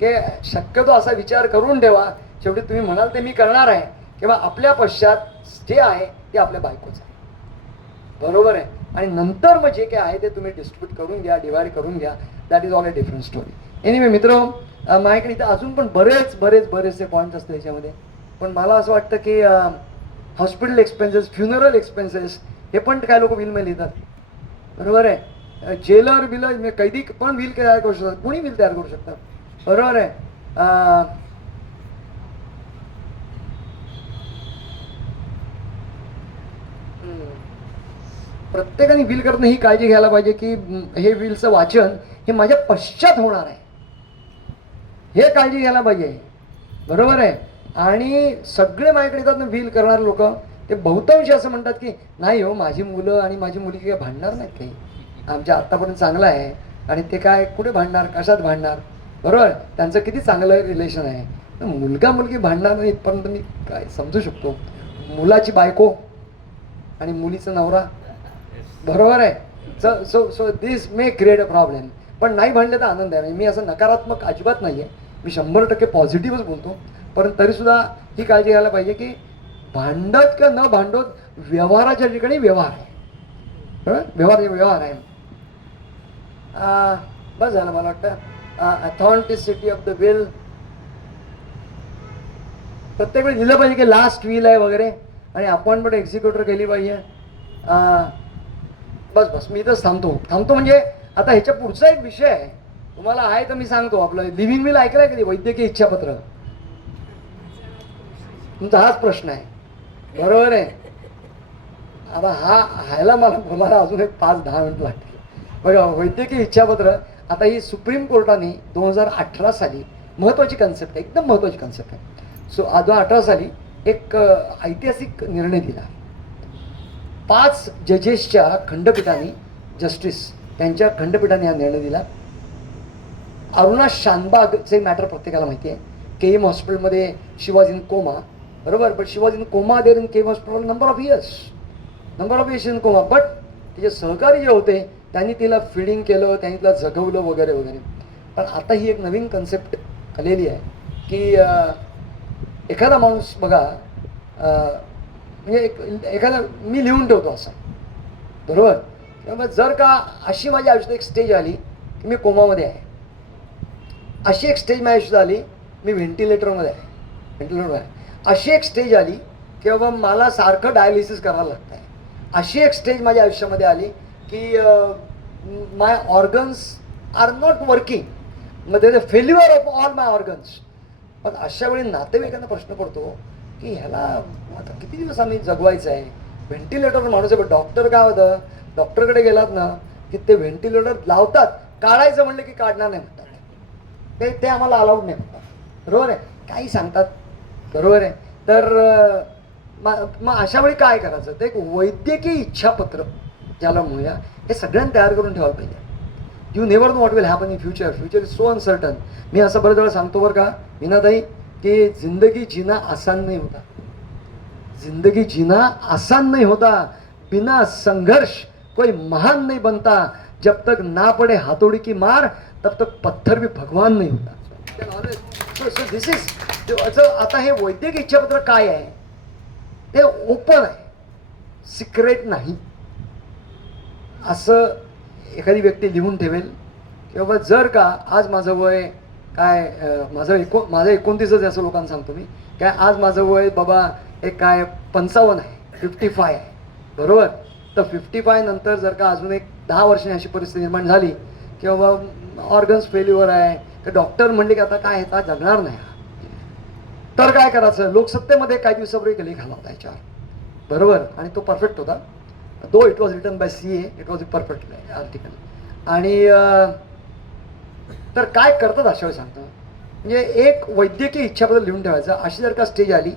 की शक्यतो असा विचार करून ठेवा. शेवटी तुम्ही म्हणाल ते मी करणार आहे, किंवा आपल्या पश्चात जे आहे ते आपल्या बायकोचं आहे. बरोबर आहे. आणि नंतर मग जे काय आहे ते तुम्ही डिस्ट्रीब्यूट करून घ्या, डिवाइड करून घ्या. That is all a different story. Anyway मित्र, माझ्याकडे इथं अजून पण बरेचसे पॉईंट्स असतात याच्यामध्ये. पण मला असं वाटतं की हॉस्पिटल एक्सपेन्सेस, फ्युनरल एक्सपेन्सेस हे पण काय लोक व्हीलमध्ये लिहितात. बरोबर आहे. जेलर बिलर कैदी पण व्हील तयार करू शकतात, कोणी व्हील तयार करू शकतात. बरोबर आहे. प्रत्येकाने व्हील करताना ही काळजी घ्यायला पाहिजे की हे व्हीलचं वाचन हे माझ्या पश्चात होणार आहे, हे काळजी घ्यायला पाहिजे. बरोबर आहे. आणि सगळे माझ्याकडे येतात व्हील करणारे लोक, ते बहुतांशी असं म्हणतात की नाही हो, माझी मुलं आणि माझी मुलगी काय भांडणार नाहीत, काही आमच्या आत्तापर्यंत चांगलं आहे आणि ते काय कुठे भांडणार, कशात भांडणार. बरोबर. त्यांचं किती चांगलं रिलेशन आहे. मुलगा मुलगी भांडणार नाही इथपर्यंत मी काय समजू शकतो. मुलाची बायको आणि मुलीचा नवरा. बरोबर आहे. So this may create a problem. पण नाही भांडले तर आनंद आहे. मी असं नकारात्मक अजिबात नाही आहे, मी 100% पॉझिटिव्हच बोलतो. पण तरीसुद्धा ही काळजी घ्यायला पाहिजे की भांडत किंवा न भांडत व्यवहाराच्या ठिकाणी व्यवहार आहे. बरोबर. व्यवहार आहे. बस झालं मला वाटतं. Authenticity of the will. प्रत्येक वेळी लिहिलं पाहिजे की लास्ट विल आहे वगैरे, आणि अपॉइंटमेंट एक्झिक्युटर केली पाहिजे. बस बस मी इथंच थांबतो म्हणजे आता ह्याच्या पुढचा एक विषय आहे तुम्हाला आहे तर मी सांगतो. आपलं लिव्हिंग विल ऐकलंय कधी? वैद्यकीय इच्छापत्र. तुमचा हाच प्रश्न आहे, बरोबर आहे. आता ह्याला मला अजून एक 5-10 मिनिट लागतील. बघा, वैद्यकीय इच्छापत्र. आता ही सुप्रीम कोर्टाने 2018 साली महत्वाची कन्सेप्ट आहे, एकदम महत्वाची कन्सेप्ट आहे. 2018 साली एक ऐतिहासिक निर्णय दिला. 5 जजेसच्या खंडपीठाने, जस्टिस त्यांच्या खंडपीठाने हा निर्णय दिला. अरुणा शानबागचे मॅटर प्रत्येकाला माहिती आहे. KM हॉस्पिटलमध्ये शी वॉज इन कोमा, बरोबर. But she was in coma there in KM hospital number of years in coma. But तिचे सहकारी जे होते त्यांनी तिला फिडिंग केलं, त्यांनी तिला जगवलं वगैरे वगैरे. पण आता ही एक नवीन कन्सेप्ट आलेली आहे की एखादा माणूस बघा, म्हणजे एखादा मी लिहून ठेवतो असं, बरोबर. त्यामुळे जर का अशी माझ्या आयुष्यात एक स्टेज आली की मी कोमामध्ये आहे, अशी एक स्टेज माझ्या आयुष्यात आली मी व्हेंटिलेटरमध्ये आहे, अशी एक स्टेज आली की बाबा मला सारखं डायलिसिस करायला लागतं आहे, अशी एक स्टेज माझ्या आयुष्यामध्ये आली की my organs are not working, मग there is a failure of all my organs. पण अशा वेळी नातेवाईकांना प्रश्न पडतो की ह्याला आता किती दिवस आम्ही जगवायचं आहे. व्हेंटिलेटर माणूस आहे, पण डॉक्टर काय होतं, डॉक्टरकडे गेलात ना की ते व्हेंटिलेटर लावतात, काढायचं म्हणलं की काढणार नाही म्हणतात, ते आम्हाला अलाउड नाही म्हणतात, बरोबर आहे. काही सांगतात, बरोबर आहे. तर मग अशा वेळी काय करायचं, ते एक वैद्यकीय इच्छापत्र ज्याला म्हणूया, हे सगळ्यांनी तयार करून ठेवायला पाहिजे. You never know what will happen in future is so uncertain. मी असं बरेच वेळा सांगतो बरं का मीनाताई, की जिंदगी जीना आसान नहीं होता, जिंदगी जीना आसान नहीं होता, बिना संघर्ष कोई महान नहीं बनता, जब तक ना पड़े हाथोड़ी की मार तब तक पत्थर भी भगवान नहीं होता. सो दिस इज आता हे वैद्यकीय इच्छापत्र काय आहे, ते ओपन आहे, सिक्रेट नाही. असं एखादी व्यक्ती लिहून ठेवेल की बाबा जर का आज माझं वय काय, माझं 29च आहे असं लोकांना सांगतो मी, काय आज माझं वय बाबा एक काय 55 आहे, 55 आहे, बरोबर. तर 55 नंतर जर का अजून एक 10 वर्षांनी अशी परिस्थिती निर्माण झाली की बाबा ऑर्गन्स फेल्युअर आहे, तर डॉक्टर म्हणले की आता काय आता जगणार नाही, तर काय करायचं. लोकसत्तेमध्ये काही दिवसापूर्वी लेख आला होता याच्यावर, बरोबर. आणि तो परफेक्ट होता, though it was written by CA, it was a perfect article. आणि तर काय करतात अशा वेळी सांगतो, म्हणजे एक वैद्यकीय इच्छापत्र लिहून ठेवायचं. अशी जर का स्टेज आली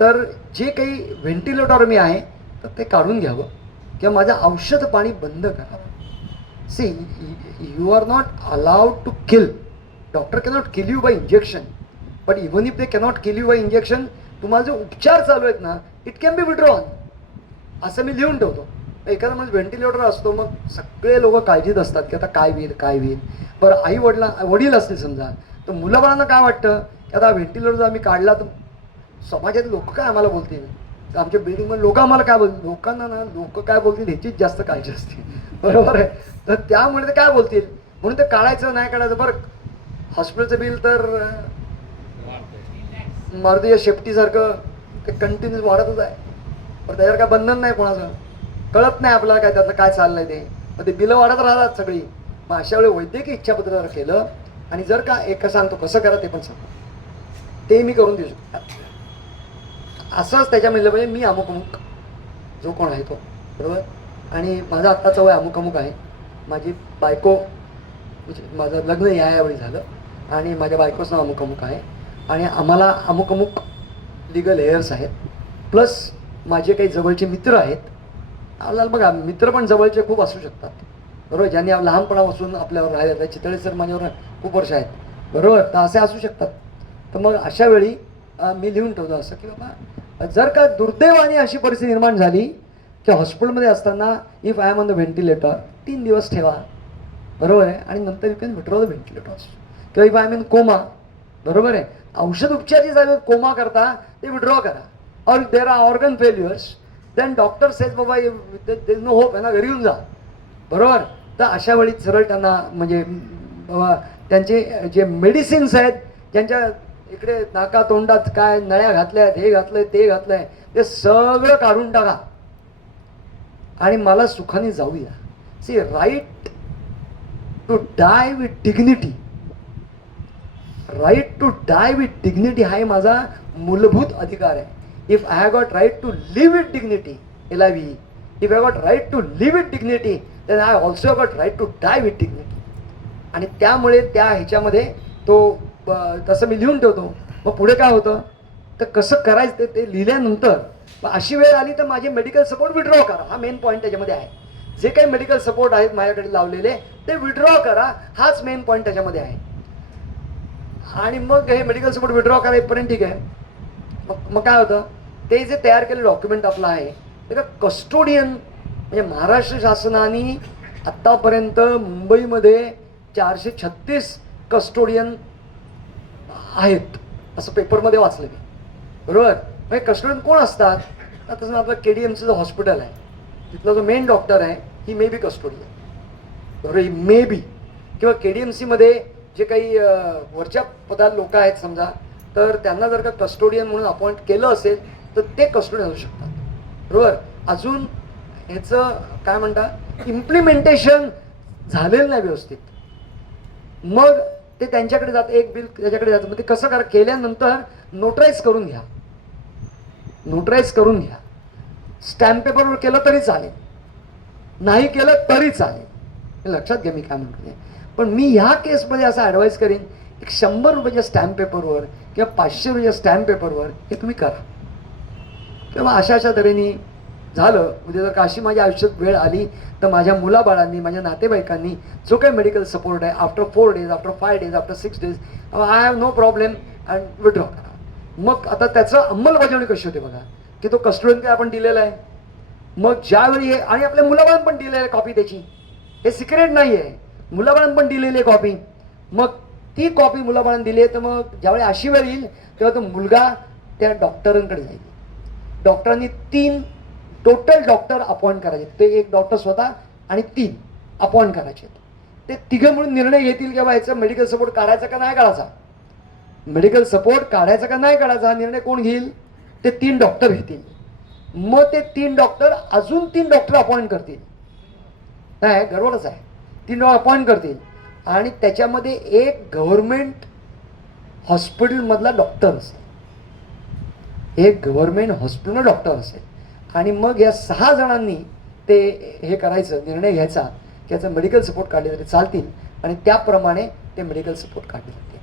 तर जे काही व्हेंटिलेटर मी आहे तर ते काढून घ्यावं किंवा माझं औषध पाणी बंद करावं. See, you are not allowed to kill. Doctor cannot kill you by injection, but even if they cannot kill you by injection, तुम्हाला जो उपचार चालू आहेत ना, इट कॅन बी विड्रॉन, असं मी लिहून ठेवतो. एखादा म्हणजे व्हेंटिलेटर असतो, मग सगळे लोक काळजीत असतात की आता काय होईल. बरं, वडील असतील समजा, तर मुलाबाळांना काय वाटतं की आता व्हेंटिलेटर जर आम्ही काढला तर समाजात लोक काय आम्हाला बोलतील, तर आमच्या बिल्डिंगमध्ये लोक आम्हाला काय बोलतील, लोकांना ना लोक काय बोलतील ह्याचीच जास्त काळजी असते, बरोबर आहे. तर त्यामुळे ते काय बोलतील म्हणून ते काढायचं नाही काढायचं. बरं, हॉस्पिटलचं बिल तर मारुतीच्या शेफ्टीसारखं ते कंटिन्यूस वाढतच आहे, पण त्याच्यावर काय बंधन नाही कोणाचं, कळत नाही आपल्याला काय त्यातलं काय चाललंय ते, मग ते बिलं वाढत राहतात सगळी. मग अशा वेळी वैद्यकीय इच्छापत्र जर केलं आणि जर का एक सांगतो कसं करा ते पण सांगतो, ते मी करून देऊ शकतो. असंच त्याच्यामध्ये म्हणजे मी अमुक अमुक जो कोण आहे तो, बरोबर. आणि माझं आत्ताचं वय अमुक अमुक आहे, माझी बायको म्हणजे माझं लग्न यावेळी झालं आणि माझ्या बायकोचं नाव अमुक अमुक आहे, आणि आम्हाला अमुक अमुक लिगल हेअर्स आहेत, प्लस माझे काही जवळचे मित्र आहेत. आपल्याला बघा मित्र पण जवळचे खूप असू शकतात, बरोबर, ज्यांनी लहानपणापासून आपल्यावर राहिले. चितळे सर माझ्यावर खूप वर्ष आहेत, बरोबर, तर असे असू शकतात. तर मग अशा वेळी मी लिहून ठेवतो असं की बाबा जर का दुर्दैवाने अशी परिस्थिती निर्माण झाली की हॉस्पिटलमध्ये असताना if I am on the ventilator 3 दिवस ठेवा, बरोबर आहे, आणि नंतर you can withdraw the ventilators. किंवा if I am in coma, बरोबर आहे, औषध उपचार जे झाले कोमा करता ते विड्रॉ करा. और there are organ failures, then doctor says बाबा देर नो होप, यांना घरी येऊन जा, बरोबर. तर अशा वेळी सरळ त्यांना म्हणजे त्यांचे जे मेडिसिन्स आहेत, ज्यांच्या इकडे नाका तोंडात काय नळ्या घातल्या आहेत, हे घातलंय ते घातलंय, ते सगळं काढून टाका आणि मला सुखाने जाऊया. See, right to die with dignity, right to die with dignity हा माझा मूलभूत अधिकार आहे. If I have got right to live with dignity, LIVE, if I got right to live with dignity, then I also got right to die with dignity. आणि त्यामुळे त्या ह्याच्यामध्ये तो तसं मी लिहून ठेवतो. मग पुढे काय होतं तर कसं करायचं ते लिहिल्यानंतर अशी वेळ आली तर माझे मेडिकल सपोर्ट विड्रॉ करा, हा मेन पॉईंट त्याच्यामध्ये आहे. जे काही मेडिकल सपोर्ट आहेत माझ्याकडे लावलेले ते विड्रॉ करा, हाच मेन पॉईंट त्याच्यामध्ये आहे. आणि मग हे मेडिकल सपोर्ट विड्रॉ करा इथपर्यंत ठीक आहे. मग काय होतं, ते जे तयार केलेलं डॉक्युमेंट आपलं आहे ते का कस्टोडियन, म्हणजे महाराष्ट्र शासनाने आत्तापर्यंत मुंबईमध्ये 436 कस्टोडियन आहेत असं पेपरमध्ये वाचलं मी, बरोबर. म्हणजे कस्टोडियन कोण असतात, तसं आपलं KDMCचं हॉस्पिटल आहे, तिथला जो मेन डॉक्टर आहे ही मे बी कस्टोडियन, बरोबर, ही मे बी. किंवा KDMCमध्ये जे काही वरच्या पदात लोक आहेत समजा, तर त्यांना जर का कस्टोडियन म्हणून अपॉइंट केलं असेल तर ते कस्टोडियन असू शकतात, बरोबर. अजून ह्याचं काय म्हणतात इम्प्लिमेंटेशन झालेलं नाही व्यवस्थित, मग ते त्यांच्याकडे जातं, एक बिल त्याच्याकडे जातं. मग ते कसं करा, केल्यानंतर नोटराईज करून घ्या, नोटराईज करून घ्या. स्टॅम्प पेपरवर केलं तरी चालेल, नाही केलं तरी चालेल, हे लक्षात घ्या मी काय म्हणतो. पण मी ह्या केसमध्ये असं ॲडवाईज करेन, एक 100 रुपयाच्या स्टॅम्प पेपरवर किंवा 500 रुपयाच्या स्टॅम्प पेपरवर हे तुम्ही करा. किंवा अशा तऱ्हेने झालं म्हणजे जर का अशी माझ्या आयुष्यात वेळ आली तर माझ्या मुलाबाळांनी, माझ्या नातेवाईकांनी जो काही मेडिकल सपोर्ट आहे after 4 days, after 5 days, after 6 days, I have no problem and withdraw करा. मग आता त्याचं अंमलबजावणी कशी होते बघा, की तो कस्टोडियन काय आपण दिलेला आहे, मग ज्यावेळी हे आणि आपल्या मुलाबाळांना पण दिलेलं आहे कॉपी त्याची, हे सिक्रेट नाही आहे, मुलाबाळांना पण दिलेली आहे कॉपी. मग ती कॉपी मुलाबाळांना दिली आहे, तर मग ज्यावेळी अशी वेळ येईल तेव्हा तो मुलगा त्या डॉक्टरांकडे जाईल. डॉक्टरांनी 3 टोटल डॉक्टर अपॉइंट करायचे, ते एक डॉक्टर स्वतः आणि 3 अपॉइंट करायचे. ते तिघं म्हणून निर्णय घेतील की बाबा याचा मेडिकल सपोर्ट काढायचा का नाही काढायचा, मेडिकल सपोर्ट काढायचा का नाही काढायचा हा निर्णय कोण घेईल, ते 3 डॉक्टर घेतील. मग ते 3 डॉक्टर अजून 3 डॉक्टर अपॉइंट करतील, नाही गडबडच आहे, 3 डॉक्टर अपॉइंट करतील आणि त्याच्यामध्ये एक गव्हर्नमेंट हॉस्पिटलमधला डॉक्टर असेल, एक गव्हर्नमेंट हॉस्पिटल डॉक्टर असेल. आणि मग या 6 जणांनी ते हे करायचं, निर्णय घ्यायचा की याचं मेडिकल सपोर्ट काढले तरी चालतील आणि त्याप्रमाणे ते मेडिकल सपोर्ट काढले जाते.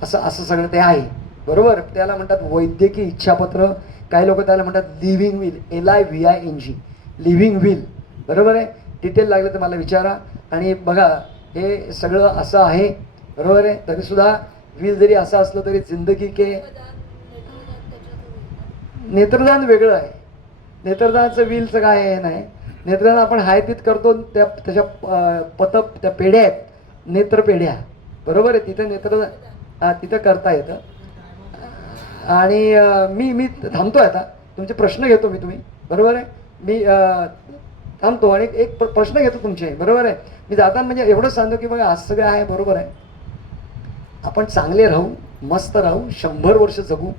असं सगळं ते आहे, बरोबर. त्याला म्हणतात वैद्यकीय इच्छापत्र, काही लोक त्याला म्हणतात living will, LIVING, living will, बरोबर आहे. डिटेल लागलं तर मला विचारा. आणि बघा हे सगळं असं आहे, बरोबर आहे. तरीसुद्धा विल जरी असं असलं तरी जिंदगी के नेत्रदान वेगळं आहे. नेत्रदानाचं विलचं काय आहे नाही, नेत्रदान आपण हायतीत करतो, त्याच्या त्या पेढ्या आहेत, नेत्रपेढ्या, बरोबर आहे, तिथं नेत्रदान तिथं करता येतं. आणि मी थांबतोय आता, तुमचे प्रश्न घेतो मी, तुम्ही बरोबर आहे, मी थांबतो आणि एक प्रश्न घेतो तुमचे, बरोबर आहे. मी जाताना म्हणजे एवढंच सांगतो की बघा आज सगळं आहे, बरोबर आहे, आपण चांगले राहू, मस्त राहू, 100 वर्ष जगू.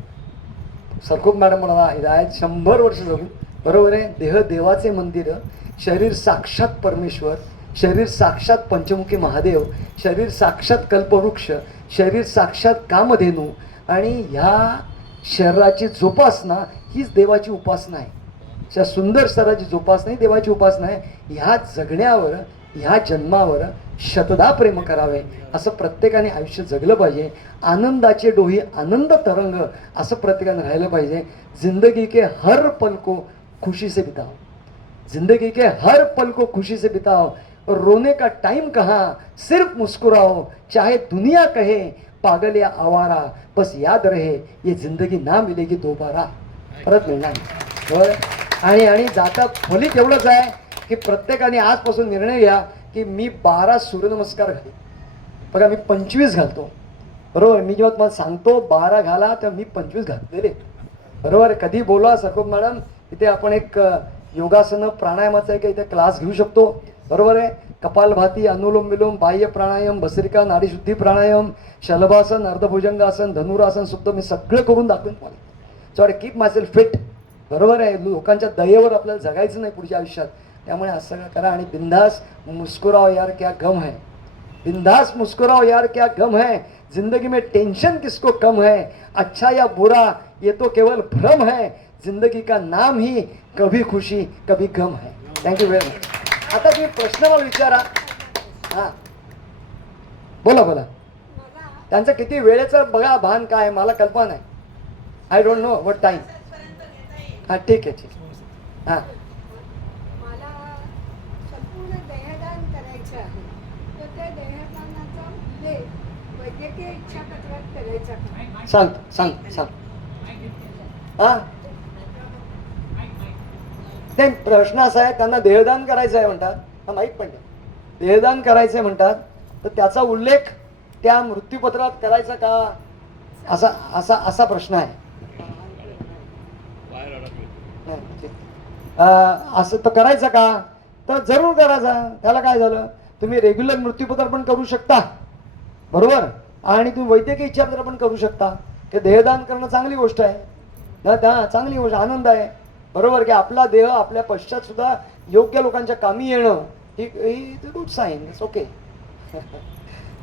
सरखोब मॅडम म्हणाला हिदायत 100 वर्ष जगू, बरोबर आहे. देह देवाचे मंदिर, शरीर साक्षात परमेश्वर, शरीर साक्षात पंचमुखी महादेव, शरीर साक्षात कल्पवृक्ष, शरीर साक्षात कामधेनू. आणि ह्या शरीराची जोपासना हीच देवाची उपासना आहे. त्या सुंदर शरीराची जोपासना ही देवाची उपासना आहे. ह्या जगण्यावर, ह्या जन्मावर शतदा प्रेम करावे, असं प्रत्येकाने आयुष्य जगलं पाहिजे. आनंदाचे डोही आनंद तरंग असं प्रत्येकाने राहिलं पाहिजे. जिंदगी के हर पल को खुशी से बिताओ, जिंदगी के हर पल को खुशी से बिताओ, रोने का टाइम कहाँ, सिर्फ मुस्कुराओ, चाहे दुनिया कहे पागल या आवारा, बस याद रहे ये जिंदगी ना मिलेगी दोबारा, परत मिळणार नाही. आणि जाता फलित एवढंच आहे की प्रत्येकाने आजपासून निर्णय घ्या की मी 12 सूर्यनमस्कार घालेन. बघा मी 25 घालतो, बरोबर. मी जेव्हा तुम्हाला सांगतो 12 घाला तर मी 25 घातलेले, बरोबर. कधी बोला सरकोब मॅडम, इथे आपण एक योगासनं प्राणायामाचा एक इथे क्लास घेऊ शकतो, बरोबर आहे. कपालभाती, अनुलोम विलोम, बाह्य प्राणायाम, भस्त्रिका, नाडीशुद्धी प्राणायाम, शलभासन, अर्धभुजंगासन, धनुरासन सुद्धा मी सगळं करून दाखवेन तुम्हाला. So I keep my self fit. बरोबर आहे, लोकांच्या दयेवर आपल्याला जगायचं नाही पुढच्या आयुष्यात. त्यामुळे असं सगळं करा आणि बिंदास मुस्कुराओ यार क्या गम है, बिंदास मुस्कुराओ यार क्या गम है, जिंदगी में टेंशन किसको कम है, अच्छा या बुरा ये तो केवल भ्रम है, जिंदगी का नाम ही कभी खुशी कभी गम है. Thank you very much. आता तुम्ही प्रश्न मला विचारा. हां बोला बोला. त्यांचं किती वेळेचं बघा भान काय आहे, मला कल्पना नाही. I don't know what time. हां ठीक आहे ठीक आहे. हां मला संपूर्ण देहदान करायचं आहे, तर त्या देहदानाचा उल्लेख वैद्यकीय इच्छापत्रात करायचा का? सांग सांग. हां नाही, प्रश्न असा आहे, त्यांना देहदान करायचं आहे म्हणतात. हा माहीत पण नाही. देहदान करायचं आहे म्हणतात, तर त्याचा उल्लेख त्या मृत्यूपत्रात करायचा का, असा असा असा प्रश्न आहे. असं तर करायचं का, तर जरूर करायचा. त्याला काय झालं, तुम्ही रेग्युलर मृत्यूपत्र पण करू शकता, बरोबर, आणि तुम्ही वैद्यकीय इच्छापत्र पण करू शकता. ते देहदान करणं चांगली गोष्ट आहे ना, त्या चांगली गोष्ट, आनंद आहे. बरोबर की आपला देह आपल्या पश्चात सुद्धा योग्य लोकांच्या कामी येणं ही गुड साईन. It's okay.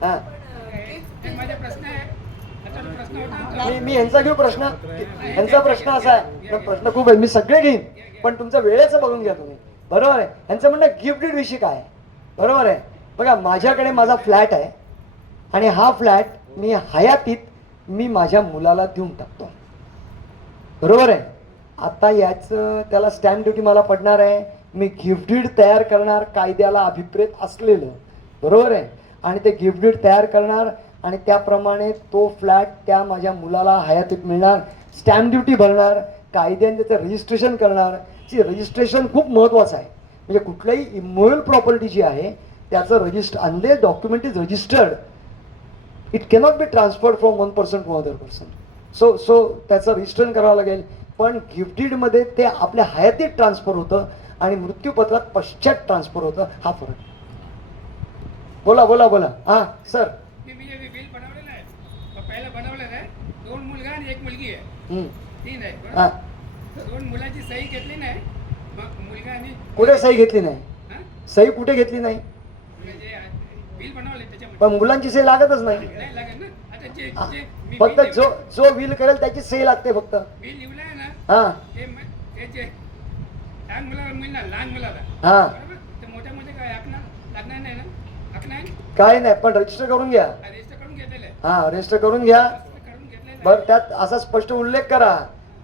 हां एक माझा प्रश्न आहे. आता तो प्रश्न होता मी यांचा घेऊ प्रश्न. यांचा प्रश्न असा आहे, पण प्रश्न खूप आहे, मी सगळे घेईन, पण तुमचं वेळेचं बघून घ्या तुम्ही. बरोबर आहे. यांचं म्हणणं गिफ्ट डीड विषयी काय आहे. बरोबर आहे. बघा माझ्याकडे माझा फ्लॅट आहे आणि हा फ्लॅट मी हयातीत मी माझ्या मुलाला देऊन टाकतो. बरोबर आहे. आता याचं त्याला स्टॅम्प ड्युटी मला पडणार आहे. मी गिफ्ट डीड तयार करणार कायद्याला अभिप्रेत असलेलं. बरोबर आहे. आणि ते गिफ्ट डीड तयार करणार आणि त्याप्रमाणे तो फ्लॅट त्या माझ्या मुलाला हयातीत मिळणार. स्टॅम्प ड्युटी भरणार, कायद्याने त्याचं रजिस्ट्रेशन करणार. रजिस्ट्रेशन खूप महत्त्वाचं आहे. म्हणजे कुठल्याही इमोरल प्रॉपर्टी जी आहे त्याचं register, unless document is registered, it cannot be transferred from one person to other person. So त्याचं रजिस्ट्रेशन करावं लागेल. पण गिफ्ट डीडमध्ये ते आपल्या हयातीत ट्रान्सफर होतं आणि मृत्यूपत्रात पश्चात ट्रान्सफर होतं. हा फरक. बोला बोला बोला. हां सर. मी बिल बनवलेलं आहे. पहिलं बनवलेलं आहे. 2 मुलगा आणि 1 मुलगी आहे. 3 आहे. हां तर 2 मुलाची सही घेतली नाही. मग मुलगा आणि कुठे सही घेतली नाही. हां? सही कुठे घेतली नाही. म्हणजे बिल बनवले त्याच्यामध्ये पण मुलांची सही लागतच नाही. नाही लागेल ना. आता जे मी फक्त बिल जो विल करेल त्याची सही लागते फक्त. बिल लिहिलंय ना, हां ते जे लहान मुलाला मिळणार, लहान मुलाला, हां बरोबर, ते मोठ्या मोठे काय लागणार नाही ना. हक नाही. काय नाही, पण रजिस्टर करून घ्या. रजिस्टर करून घेतलेलं आहे. हां रजिस्टर करून घ्या. करून घेतलेलं बरं त्यात असा स्पष्ट उल्लेख करा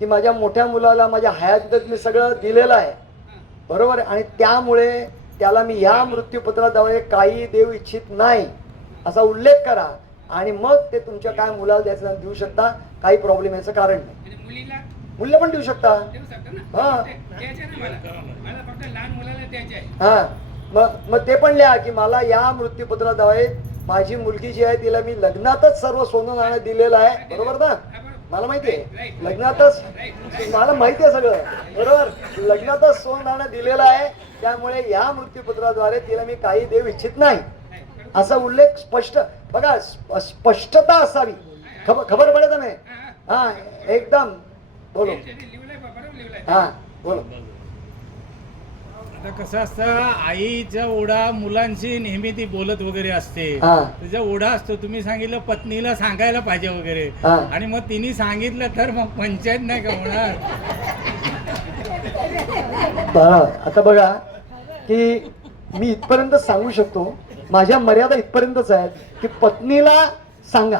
की माझ्या मोठ्या मुलाला माझ्या हयातीत मी सगळं दिलेलं आहे. बरोबर आहे. आणि त्यामुळे त्याला मी या मृत्यूपत्राद्वारे काही देऊ इच्छित नाही असा उल्लेख करा. आणि मग ते तुमच्या काय मुलाला द्यायचं देऊ शकता. काही प्रॉब्लेम याचं कारण नाही. आणि मुलीला मूल्य पण देऊ शकता. देऊ शकता हां. ना. द्यायचे ना मला फक्त लहान मुलाला द्यायचे आहे. हां मग ते पण लिहा की मला या मृत्यूपत्राद्वारे माझी मुलगी जी आहे तिला मी लग्नातच सर्व सोनं नाणं दिलेलं आहे. बरोबर ना. मला माहिती आहे लग्नातच, मला माहिती आहे सगळं. बरोबर. लग्नातच सोनं नाणं दिलेलं आहे. त्यामुळे या मृत्यूपत्राद्वारे तिला मी काही देऊ इच्छित नाही असा उल्लेख स्पष्ट. बघा स्पष्टता असावी. खबर पडत नाही. हां एकदम. बोलो. लिहिलंय बरोबर लिहिलंय. हां बोलो. आता कसं असतं, आईचा ओढा मुलांशी नेहमी ती बोलत वगैरे असते. हां. तिचा ओढा असतो. तुम्ही सांगितलं पत्नीला सांगायला पाहिजे वगैरे, हां. आणि मग तिने सांगितलं तर मग पंचायत नाही का होणार. आता बघा की मी इथपर्यंत सांगू शकतो. माझ्या मर्यादा इथपर्यंतच आहेत की पत्नीला सांगा.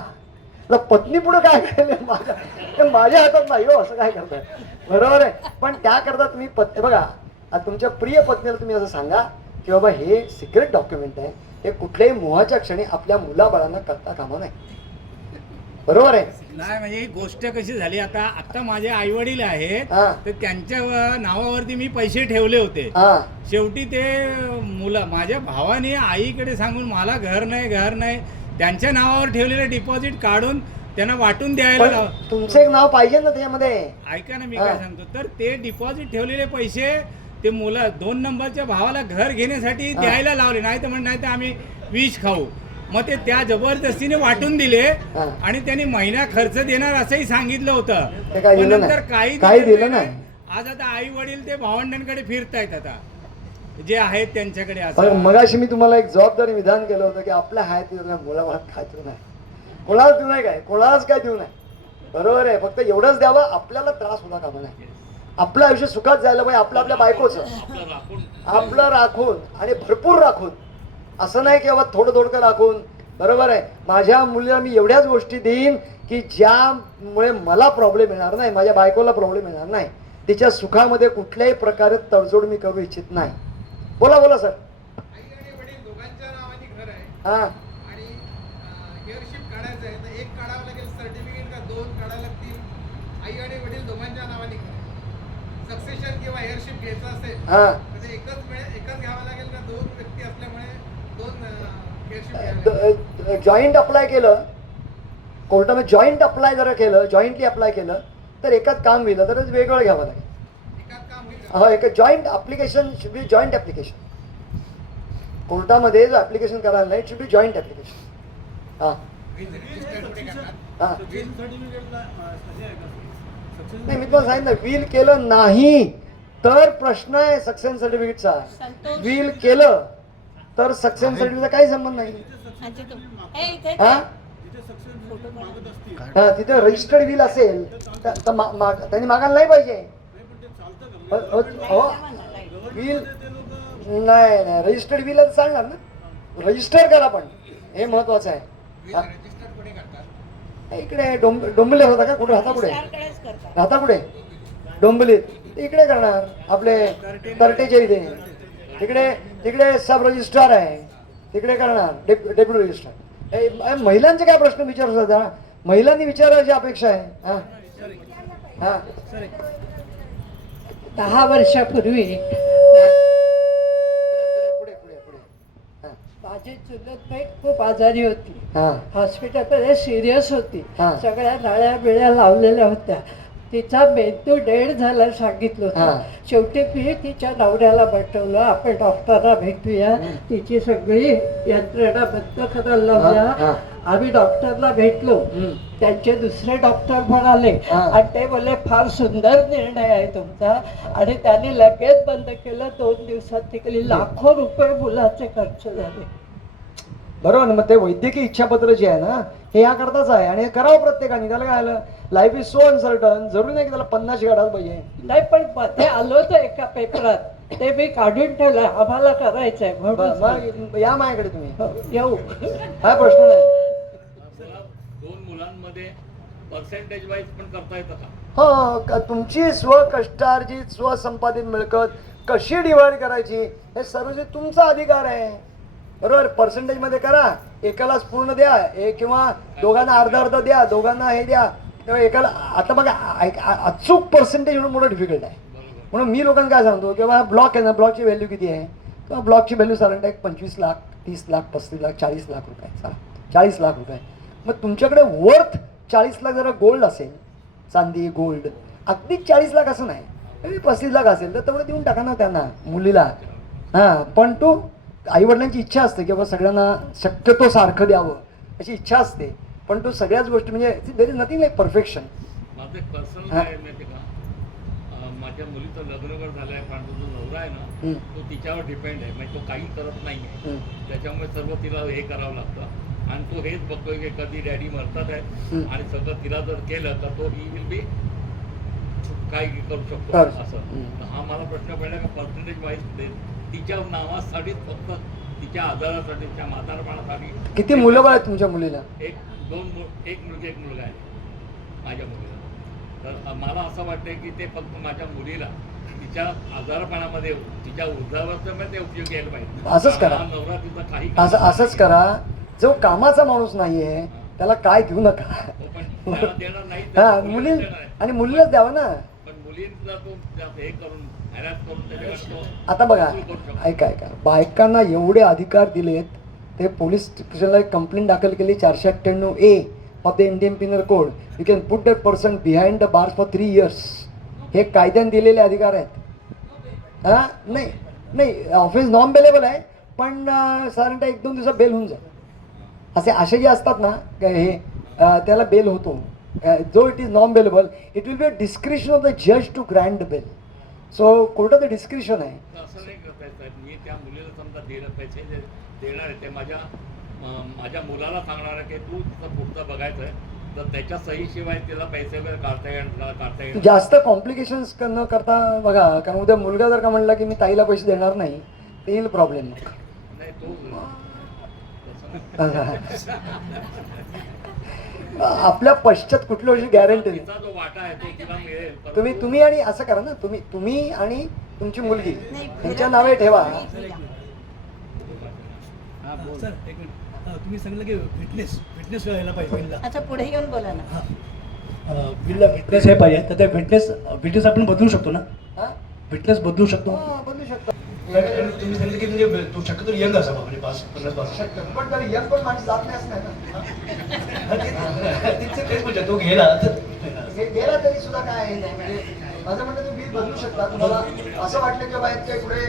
तर पत्नी पुढे काय करेल माझ्या हातात नाही हो. असं काय करताय. बरोबर आहे. पण त्याकरता तुम्ही बघा आता तुमच्या प्रिय पत्नीला तुम्ही असं सांगा की बाबा हे सिक्रेट डॉक्युमेंट आहे, हे कुठल्याही मोहाच्या क्षणी आपल्या मुलाबाळांना करता कामा नाही. बरोबर आहे. नाही म्हणजे ही गोष्ट कशी झाली, आता माझे आई वडील आहेत, हां. तर त्यांच्या नावावरती मी पैसे ठेवले होते. हां शेवटी ते माझ्या भावाने आईकडे सांगून मला घर नाही त्यांच्या नावावर ठेवलेलं डिपॉझिट काढून त्यांना वाटून द्यायला पण तुमचं एक नाव पाहिजे ना त्याच्यामध्ये. ऐका ना मी हां. काय सांगतो, तर ते डिपॉझिट ठेवलेले पैसे ते मुलं 2 नंबरच्या भावाला घर घेण्यासाठी द्यायला लावले, नाही तर नाही तर आम्ही विष खाऊ. मग ते त्या जबरदस्तीने वाटून दिले हा. आणि त्यांनी महिना खर्च देणार असंही सांगितलं होतं. ते काय पण दिलं नंतर नाही. काही काही दिलं नाही. आज आता आई वडील ते भावंडांकडे फिरतायत आता जे आहेत त्यांच्याकडे पण असं. मगाशी मी तुम्हाला एक जबाबदारी विधान केलं होतं की आपल्या हात मुलाबाळात काय देऊ नाही, कोणालाच देऊ नाही, काय कोणालाच काय देऊ नाही. बरोबर आहे, फक्त एवढंच द्यावं आपल्याला त्रास होता कामा नाही. आपलं आयुष्य सुखात जायला पाहिजे, आपलं आपल्या बायकोचं आपलं राखून आणि भरपूर राखून, असं नाही की बाबा थोडं थोडकं राखून. बरोबर आहे, माझ्या मुलीला मी एवढ्याच गोष्टी देईन की ज्यामुळे मला प्रॉब्लेम येणार नाही, माझ्या बायकोला प्रॉब्लेम येणार नाही, तिच्या सुखामध्ये कुठल्याही प्रकारे तडजोड मी करू इच्छित नाही. बोला बोला सर. आई आणि वडील दोघांच्या नावाने घर आहे हा आणि हेअरशिप काढायचं आहे तर एक काढावं लागेल सर्टिफिकेट का 2 काढावं लागतील. आई आणि वडील दोघांच्या नावाने घर आहे. सक्सेशन किंवा हेअरशिप घ्यायचं असेल हा तर ते एकच घ्यावं लागेल का 2 व्यक्ती असल्यामुळे 2 हेअरशिप घ्यावं लागेल. जॉईंट अप्लाय केलं कोर्टामध्ये, जॉईंट अप्लाय जर केलं, जॉईंटली अप्लाय केलं तर एकच काम होईल, तर वेगळं घ्यावं लागेल. एकाच काम होईल का? हा, एक joint application should be joint application. कोर्टामध्ये जो ऍप्लिकेशन करायला नाही, शुड बी जॉईंट ऍप्लिकेशन. हा रजिस्टर कुठे करतात? हा नाही, मी तुम्हाला सांगितलं विल केलं नाही तर प्रश्न आहे सक्सेस सर्टिफिकेटचा. विल केलं तर सक्सेस सर्टिफिकेटचा काही संबंध नाही. हा हा, तिथे रजिस्टर्ड विल असेल तर त्यांनी मागायला नाही पाहिजे. विल नाही नाही, रजिस्टर्ड विल सांगणार ना, रजिस्टर करा, पण हे महत्वाचं आहे. Will register कुठे करतात? इकडे डोंबिवली होता का, कुठे राहता, कुठे राहता, कुठे डोंबिवलीत, इकडे करणार आपले तरटेच्या इथे. तिकडे तिकडे सब रजिस्ट्रार आहे, तिकडे करणार डेप्युटी रजिस्ट्रार. महिलांचे काय प्रश्न विचारू शकता, महिलांनी विचारायची अपेक्षा आहे. हा हा 10 वर्षापूर्वी पुढे पुढे पुढे. हा माझी चुलत बहीण खूप आजारी होती, हा हॉस्पिटलमध्ये सिरियस होती, हा. सगळ्या नळ्या बिळ्या लावलेल्या होत्या. तिचा मेंदू डेड झाला सांगितलं हा. होतं. शेवटी मी तिच्या नवऱ्याला पाठवलं, आपण डॉक्टरला भेटूया, तिची सगळी यंत्रणा बंद करायला हा. लावूया. आम्ही डॉक्टरला भेटलो, हम्म. त्यांचे दुसरे डॉक्टर म्हणाले हा. आणि ते बोलले फार सुंदर निर्णय आहे तुमचा, आणि त्यांनी लगेच बंद केलं. 2 दिवसात तिकडे लाखो रुपये मुलाचे खर्च झाले. बरोबर ना, मग ते वैद्यकीय इच्छापत्र जे आहे ना, हे याकरताच आहे आणि हे करावं प्रत्येकाने. त्याला काय आलं, लाईफ इज सो अनसर्टन, जरूरी नाही की त्याला 50 काढायला पाहिजे. नाही, पण मध्ये आलो होतं एका पेपरात, ते मी काढून ठेवलं, आम्हाला करायचंय म्हणून. मग या माझ्याकडे तुम्ही, हो, येऊ. काय प्रश्न नाही. मला 2 मुलांमध्ये पर्सेंटेज वाईज पण करता येतं का? हो, तुमची स्वकष्टार्जित स्वसंपादित मिळकत कशी डिवाइड करायची हे सर्व जे तुमचा अधिकार आहे. बरोबर, पर्सेंटेज मध्ये करा, एकालाच पूर्ण द्या, किंवा दोघांना अर्धा अर्धा द्या, दोघांना हे द्या, तेव्हा एकाला. आता बघा, अचूक पर्सेंटेज म्हणून मोठं डिफिकल्ट आहे. म्हणून मी लोकांना काय सांगतो की बाबा ब्लॉक आहे ना, ब्लॉकची व्हॅल्यू किती आहे, किंवा ब्लॉकची व्हॅल्यू साधारण एक 25 लाख 30 लाख 35 लाख 40 लाख रुपये, चला 40 लाख रुपये. मग तुमच्याकडे वर्थ 40 लाख जरा गोल्ड असेल, चांदी गोल्ड, अगदी 40 लाख असं नाही, 35 लाख असेल तर तेवढं देऊन टाका ना त्यांना, मुलीला. हां, पण तो आईवडिलांची इच्छा असते की बाबा सगळ्यांना शक्यतो सारखं द्यावं अशी इच्छा असते, पण तो सगळ्याच गोष्टी म्हणजे there is nothing like perfection. माझं एक पर्सनल काय आहे माहिती का, माझ्या मुलीचं लग्न झालं आहे, पण तो जो नवरा आहे ना तो तिच्यावर डिपेंड आहे, म्हणजे तो काही करत नाही आहे, त्याच्यामुळे सर्व तिला हे करावं लागतं. आणि तो हेच बघतोय की कधी डॅडी मरतात आहे, आणि सगळं तिला जर केलं तर तो ही विल बी काय करू शकतो असं. तर हा मला प्रश्न पडला का पर्सेंटेज वाईज तिच्या नावासाठीच, फक्त तिच्या आजारासाठी, तिच्या म्हातारपणासाठी. किती मुलं बाळ आहेत तुमच्या मुलीला? एक मुलगी एक मुलगा आहे माझ्या मुलीला. तर मला असं वाटतंय की ते फक्त माझ्या मुलीला तिच्या आजारपणामध्ये, तिच्या वृद्धावस्थेमध्ये ते उपयोग यायला पाहिजे. असंच करा. हा नवरा तिचा काही असंच करा, जो कामाचा माणूस नाहीये त्याला काय देऊ नका. पण त्याला देणार नाही, हा, मुली आणि मुलीलाच द्यावं ना. पण मुलींना तो हे करून हॅरॅस करून त्याच्याकडे तो आता बघा, वसूल करू शकतो. ऐका, बायकांना एवढे अधिकार दिलेत, ते पोलीस स्टेशनला एक कंप्लेंट दाखल केली 498A of the Indian Pinal code. You can put that person behind the bars for 3 years. हे कायद्याने दिलेले अधिकार आहेत. हा नाही नाही ऑफेन्स नॉन बेलेबल आहे, पण साधारणतः 1-2 दिवसात बेल होऊन जाईल. असे जे असतात ना हे त्याला बेल होतो. जो it is non bailable it will be a description of the जज टू ग्रँट बेल. सो कोर्टाचं डिस्क्रिप्शन आहे. असं नाही करता येत साहेब. मी त्या मुलीला समजा पैसे देणार आहे, ते माझ्या मुलाला सांगणार आहे की तू तिथं पुढचं बघायचं आहे, तर त्याच्या सहीशिवाय तिला पैसे वगैरे काढता येईल. जास्त कॉम्प्लिकेशन्स न करता बघा, कारण उद्या मुलगा जर का म्हणला की मी ताईला पैसे देणार नाही, ते येईल प्रॉब्लेम. नाही तो आपल्या पश्चात कुठल्या गोष्टी गॅरंटी नाही. तिचा जो वाटा आहे तो तिला मिळेल. परंतु तुम्ही आणि असं करा ना, तुम्ही आणि तुमची मुलगी त्यांच्या नावे ठेवा. सर एक मिनिट, तुम्ही सांगितलं की फिटनेस व्हायला पाहिजे बिलला. अच्छा पुढे येऊन बोला ना. बिलला फिटनेस हे पाहिजे, तर त्या फिटनेस आपण बदलू शकतो ना? हा? फिटनेस बदलू शकतो. बदलू शकतो. आणि तुम्ही सांगितलं की म्हणजे तो शक्यतो यंग असावा, म्हणजे 50 शक्य पण तर यंग पण माणूस जात नाही असं नाही ना. तिचं तेच म्हणजे तो गेला तर गेला तरी सुद्धा काय आहे नाही. म्हणजे माझं म्हणणं तुम्ही बिल बदलू शकता. तुम्हाला असं वाटलं की बाबा काही पुढे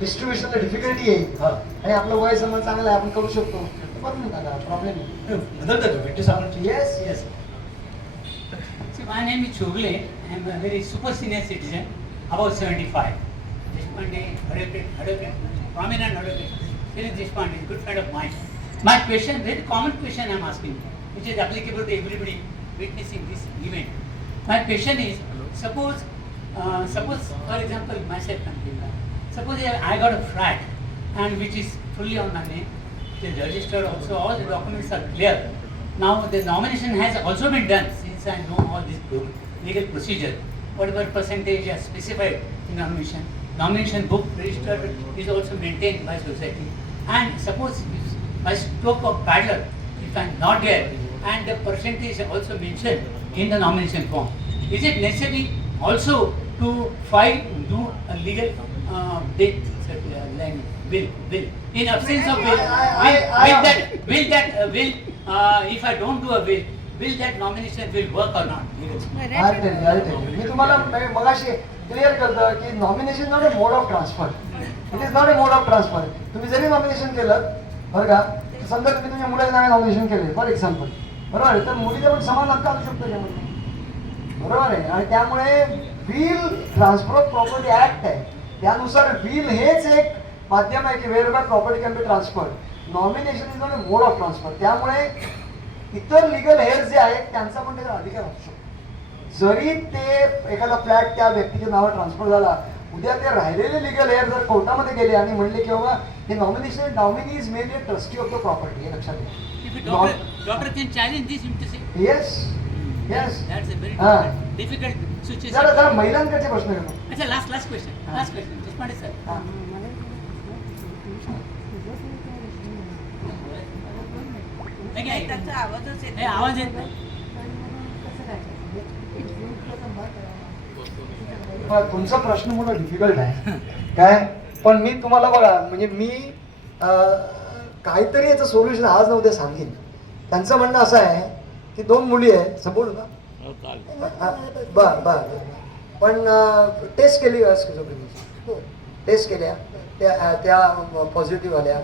डिस्ट्रीब्युशनला डिफिकल्टी येईल हा. आणि आपलं वय समज चांगलं आहे, आपण करू शकतो, बदलून टाका, प्रॉब्लेम नाही. बदलता येतो फिटनेस आपण. Yes yes. See, my name is Chogle. I am a very super senior citizen, about 75. Deshpande, advocate, prominent advocate. Sri Deshpande is a good friend of mine. My question, very common question I am asking, which is applicable to everybody witnessing this event. My question is, suppose for example, myself consider. Suppose I got a flat and which is fully on my name, the register also, all the documents are clear. Now the nomination has also been done since I know all this legal procedure. Whatever percentage is specified in nomination. Nomination book registered is also maintained by society. And suppose if by stroke of bad luck, if I am not there and the percentage is also mentioned in the nomination form, is it necessary also to do a legal death will in absence of will if I don't do a will that nomination will work or not? मी तुम्हाला मगाशी clear करतो की nomination not a mode of transfer. It is not a mode of transfer. तुम्ही जरी nomination केलं बरं का, समजा तुम्ही तुमच्या मुलाच्या नावे नॉमिनेशन केले फॉर एक्झाम्पल, बरोबर आहे, तर मुलीचा पण समान हक्क असू शकतो त्यामध्ये, बरोबर आहे. आणि त्यामुळे will transfer of property act आहे, त्यानुसार विल हेच एक माध्यम आहे की whereby property can be transfer. Nomination is not a mode of transfer. त्यामुळे इतर लिगल हेअर्स जे आहेत त्यांचा पण त्याचा अधिकार असू शकतो. जरी ते एखादा फ्लॅट त्या व्यक्तीच्या नावावर ट्रान्सफर झाला, उद्या ते राहिलेले लिगल हेअर जर कोर्टामध्ये गेले आणि म्हणले की बाबा हे nomination nominee is made a trustee of the property, हे लक्षात If a घ्या. doctor can challenge this, him to say, yes yes. that's a very Ah. difficult situation. जरा महिलांकडचे प्रश्न घेतो. अच्छा, last question. Last question. Deshpande sir. हा. नाही, त्यांचा आवाजच येत हे आवाज येत नाही. पण तुमचा प्रश्न मोठा डिफिकल्ट आहे काय, पण मी तुम्हाला बघा म्हणजे मी काहीतरी याचं सोल्युशन आज ना उद्या सांगेन. त्यांचं म्हणणं असं आहे की 2 मुली आहेत सपोज ना, बर पण टेस्ट केली टेस्ट केल्या त्या पॉझिटिव्ह आल्या.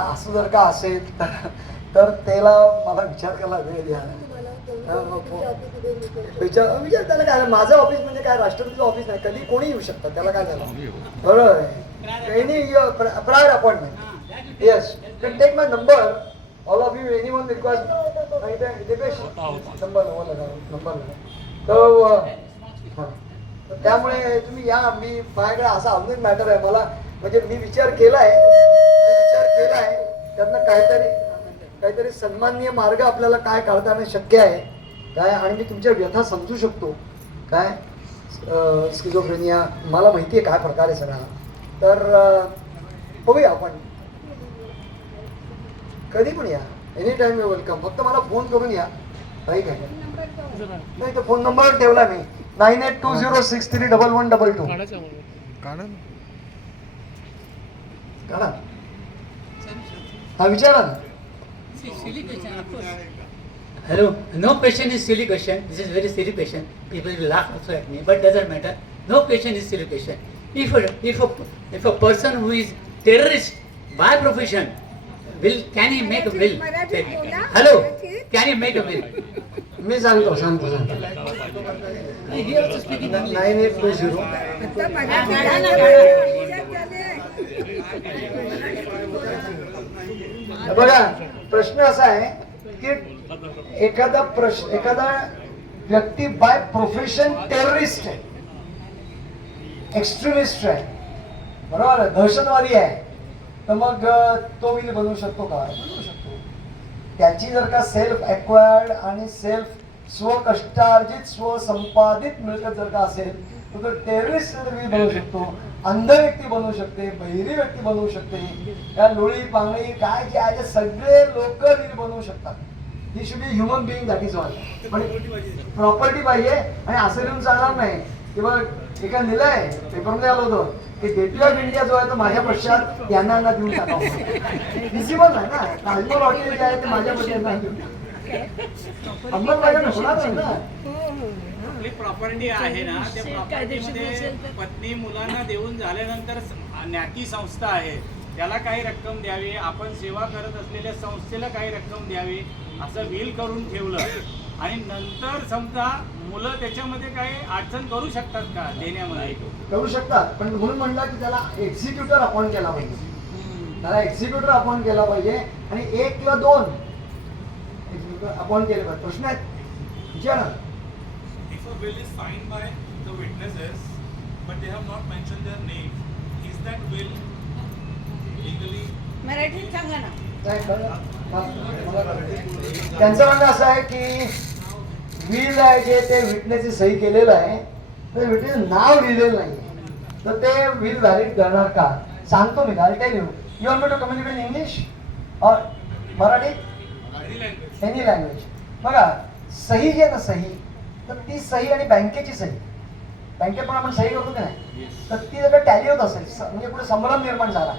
असं जर का असेल तर त्याला मला विचार करायला वेळ द्या. विचार त्याला काय, माझं ऑफिस म्हणजे काय राष्ट्रपतीचं ऑफिस नाही, कधी कोणी येऊ शकतं, त्याला काय झालं, बरोबर आहे. Any prior appointment. Yes, can take my number, all of you, any one request number तर त्यामुळे तुम्ही या. मी माझ्याकडे असा अजून मॅटर आहे, मला म्हणजे मी विचार केलाय त्यांना काहीतरी सन्माननीय मार्ग आपल्याला काय काढता येणं शक्य आहे काय, आणि मी तुमच्या व्यथा समजू शकतो काय. स्किझोफ्रेनिया मला माहिती आहे काय प्रकार आहे सगळा, तर बघूया आपण, कधी पण या, एनी टाइम यू वेलकम. फक्त मला फोन करून या, काही काय नाही. तर फोन नंबर ठेवला मी 9820631122. काढा, हा विचारा ना. Silly question, of course. Hello, no question is silly question. This is very silly question. People will laugh also at me, but doesn't matter. No question is silly question. If a person who is terrorist by profession, can he make a will? Hello, can he make a will? मी सांगतो. He has to speak in English. 9820. बघा, प्रश्न असा आहे की एखादा व्यक्ती by profession terrorist आहे, extremist आहे, बरोबर आहे, दहशतवादी आहे, तर मग तो विल बनवू शकतो का? बनवू शकतो. त्याची जर का सेल्फ एक्वायर्ड आणि स्वकष्टार्जित स्वसंपादित मिळकत जर का असेल तर तो टेररिस्ट विल बनवू शकतो, अंध व्यक्ती बनवू शकते, बहिरी व्यक्ती बनवू शकते, या लोळी पांगळी काय जे आहे ते सगळे लोक विल बनवू शकतात. He should be human being, that is all. पण प्रॉपर्टी पाहिजे. आणि असं लिहून चालणार नाही की बघ एका लिहिलंय पेपरमध्ये आलं होतं की गेटवे ऑफ इंडिया जो आहे तो माझ्या पश्चात यांना देऊन टाकावं. विजिबल आहे ना, ताजमहल हॉटेल जे आहे ते माझ्या पश्चात नाही देऊन अंमलबजावणी होणार नाही ना. आपली प्रॉपर्टी आहे ना, त्या प्रॉपर्टीमध्ये पत्नी मुलांना देऊन झाल्यानंतर ज्ञाती संस्था आहे त्याला काही रक्कम द्यावी, आपण सेवा करत असलेल्या संस्थेला काही रक्कम द्यावी असं विल करून ठेवलं आणि नंतर समजा मुलं त्याच्यामध्ये काही अडचण करू शकतात का देण्यामध्ये? करू शकतात, पण म्हणून म्हणलं की त्याला एक्झिक्युटर अपॉइंट केला पाहिजे. त्याला एक्झिक्युटर अपॉइंट केला पाहिजे आणि 1 किंवा 2 एक्झिक्युटर अपॉइंट केले पाहिजे. प्रश्न आहेत विचारा. If a will is signed by the witnesses, but they have not mentioned their name, is that will legally? मराठीत सांगा ना. त्यांचं म्हणणं असं आहे की विल आहे जे ते विटनेसची सही केलेलं आहे, तर विटनेस नाव लिहिलेलं नाही, तर ते विल व्हॅलिड करणार का? सांगतो मी. I tell you. You want me to communicate in English और मराठी? Any language. बघा, सही जी आहे ना, सही, तर ती सही आणि बँकेची सही, बँकेत पण आपण सही करतो की नाही, तर ती जर टॅली होत असेल म्हणजे पुढे संभ्रम निर्माण झाला,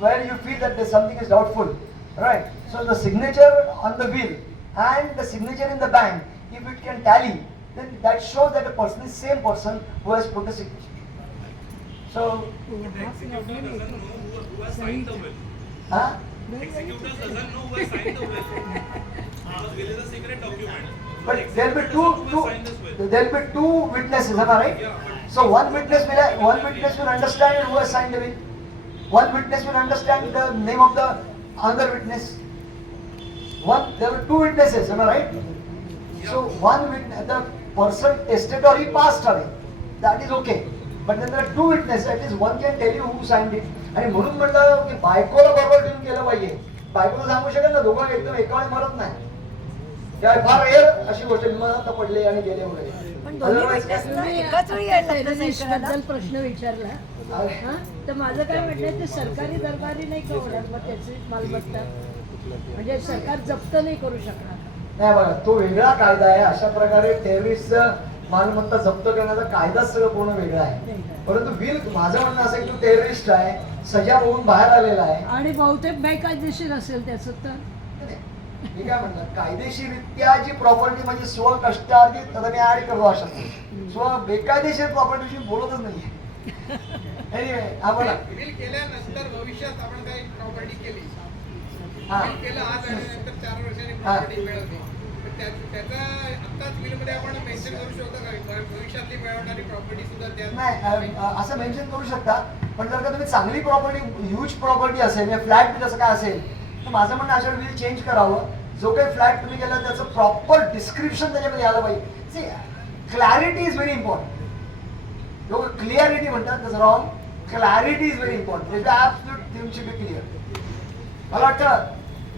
where you feel that there's something is doubtful, right? So the signature on the will and the signature in the bank, if it can tally, then that shows that the person is same person who has put the signature. So, But the executor doesn't know who has signed the will. huh? Executor doesn't know who has signed the will. Because will is a secret document. So But the there'll be executor doesn't know who has signed this will. there'll be two witnesses, am I right? Yeah, but So one witness will understand who has signed the will. One witness will understand the name of the other witness. There were 2 witnesses, am I right? So one witness, the person testator, he passed away. That is okay. But then there are 2 witnesses. At least one can tell you who signed it. आणि म्हणून म्हटलं की बायकोला बरोबर ठेवून केलं पाहिजे. बायकोला सांगू शकेल ना, दोघं एकदम एकावेळी मरत नाही. त्यावेळी फार रेअर अशी गोष्ट विमानात पडले आणि गेले वगैरे. बद्दल प्रश्न विचारला हा, तर माझं काय म्हटलं, ते सरकारी दरबारी नाही का होणार मग त्याची मालमत्ता, म्हणजे सरकार जप्त नाही करू शकणार. नाही बघा, तो वेगळा कायदा आहे. अशा प्रकारे टेररिस्ट मालमत्ता जप्त करण्याचा कायदाच सगळं पूर्ण वेगळा आहे. परंतु विल, माझं म्हणणं असं की तो टेररिस्ट आहे, सजा होऊन बाहेर आलेला आहे आणि बहुतेक बेकायदेशीर असेल त्याचं तर मी काय म्हणलं, कायदेशीररित्या जी प्रॉपर्टी म्हणजे स्व कष्टार्जित, आता मी ऍड करतो अशा स्व बेकायदेशीर प्रॉपर्टीशी बोलतच नाहीये. एनिवे, हा बोला. विल केल्यानंतर भविष्यात आपण काही प्रॉपर्टी केली, हा. विल केलं आज आणि नंतर 4 वर्षांनी हा. प्रॉपर्टी मिळवली, तर त्याचा आत्ताच विलमध्ये आपण मेन्शन करू शकतो का भविष्यातली मिळवणारी प्रॉपर्टी सुद्धा त्या? नाही, असं मेन्शन करू शकता, पण जर का तुम्ही चांगली प्रॉपर्टी, ह्यूज प्रॉपर्टी असेल या फ्लॅट बिल असं काय असेल, तर माझं म्हणणं अशा विल चेंज करावं. जो काही फ्लॅट तुम्ही गेला त्याचं प्रॉपर डिस्क्रिप्शन त्याच्यामध्ये आलं पाहिजे. Clarity is very important. लोक क्लिअरिटी म्हणतात, तसं wrong. Clarity is very important. Absolute thing should be clear. मला वाटतं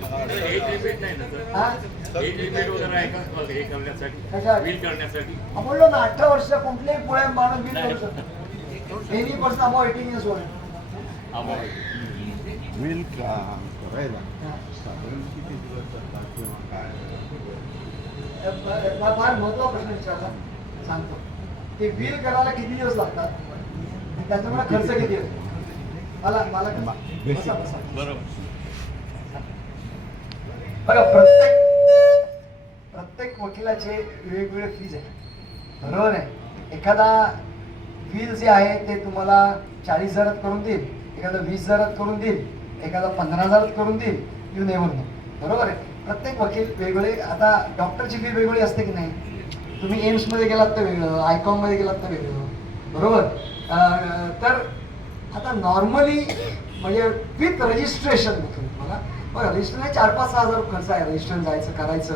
एज लिमिट नाही ना सर? हा? एज लिमिट वगैरे आहे का हे करण्यासाठी, कशात? विल करण्यासाठी? आपण बोललो ना, 18 वर्ष कुठल्याही पुढे माणूस बिल करू शकतो. Any person above 18 years old. Will करायला साधारण किती दिवस जातात किंवा काय? फार महत्त्वाचा प्रश्न विचारला, सांगतो. ते विल करायला किती दिवस लागतात, त्याचा मला खर्च किती होतो? मला बसा, बसा. बरोबर. बघा, प्रत्येक वकिलाचे वेगवेगळे फीज आहे, बरोबर आहे. एखादा व्हील जे आहे ते तुम्हाला 40,000 करून देईल, एखादं 20,000 करून देईल, एखादा 15,000 करून देईल, यू नेवर नो. बरोबर आहे. प्रत्येक वकील वेगवेगळे, आता डॉक्टरची फी वेगवेगळी असते की नाही. तुम्ही एम्समध्ये गेलात तर वेगळं, आयकॉममध्ये गेलात तर वेगळं. बरोबर. तर आता नॉर्मली म्हणजे विथ रजिस्ट्रेशन तुम्हाला बघा, रजिस्ट्रेशन 4-5 हजार खर्च आहे. रजिस्ट्रेशन जायचं, करायचं,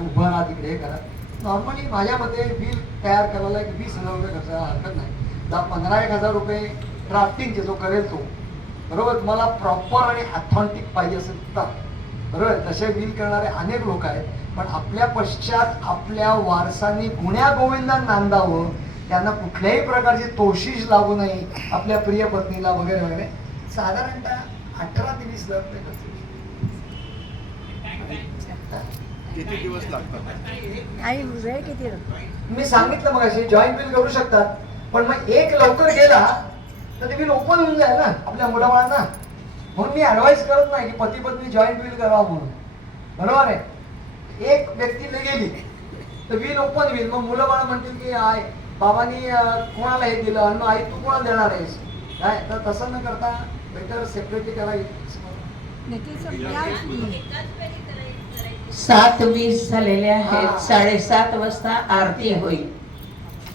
उभं राहा तिकडे, हे करा. नॉर्मली माझ्या मते बिल तयार करायला 20,000 रुपये खर्च हरकत नाही. 15-1,000 रुपये ड्राफ्टिंगचे जो करेल तो. बरोबर. तुम्हाला प्रॉपर आणि ऑथेंटिक पाहिजे असेल तर. बरोबर. तसे बिल करणारे अनेक लोक आहेत, पण आपल्या पश्चात आपल्या वारसांनी गुण्या गोविंदा नांदावं, त्यांना कुठल्याही प्रकारची तोशीष लागू नये आपल्या प्रिय पत्नीला वगैरे वगैरे. साधारणतः 18 ते 20,000 रुपये खर्च. किती दिवस लागतात? आणि वेळ किती मी सांगितलं मग अशी जॉईंट बिल करू शकतात, पण मग एक लवकर गेला तर ते बिल ओपन होऊन जाईल ना आपल्या मुलाबाळांना. म्हणून मी ऍडवाइस करत नाही की पती पत्नी जॉईंट बिल करावं म्हणून. बरोबर आहे. एक व्यक्ती गेली तर बिल ओपन होईल. मग मुलं बाळ म्हणतील की आय बाबांनी कोणाला हे दिलं आणि मग आई तू कोणाला देणार आहेस काय. तर तसं न करता बेटर सेपरेटली करावी. 7:20 झालेले आहेत. 7:30 वाजता आरती होईल.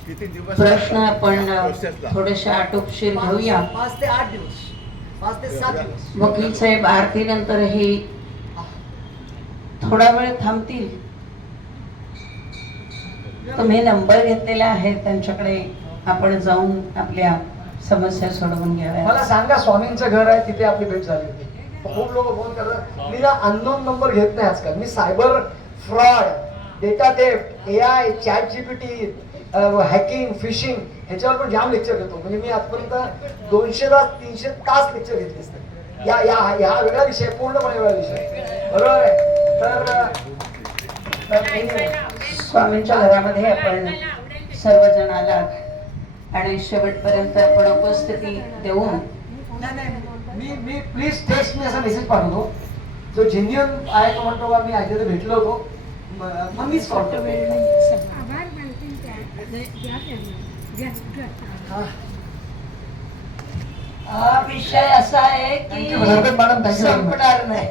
किती दिवस प्रश्न आपण प्रोसेसला? थोडेसे आटोपशीर घेऊया. 5 ते 8 दिवस, 5 ते 7 दिवस. वकील साहेब आरतीनंतरही थोडा वेळ थांबतील. तुम्ही नंबर घेतलेला आहे, त्यांच्याकडे आपण जाऊन आपल्या समस्या सोडवून घ्याव्या. मला सांगा, स्वामींचं घर आहे तिथे आपली भेट झाली होती. खूप लोक फोन करतात. मी ना अननोन नंबर घेत नाही आजकाल. मी cyber fraud, data theft, AI, ChatGPT, hacking, phishing ह्याच्यावर पण जाम लेक्चर घेतो. म्हणजे मी आजपर्यंत 200-300 तास लेक्चर घेतले असते. या वेगळा विषय, पूर्णपणे वेगळा विषय. बरोबर आहे. स्वामींच्या घरामध्ये आपण सर्वजण आलात आणि शेवटपर्यंत आपण उपस्थिती देऊन मी प्लीज टेक्स्ट मी असा मेसेज पाठवतो. जो जेन्युअन आहे तो म्हणतो बा मी आधी भेटलो होतो, मग मीच कॉन्टॅक्ट. हा विषय असा आहे की मॅडम, थँक्यू. संपणार नाही.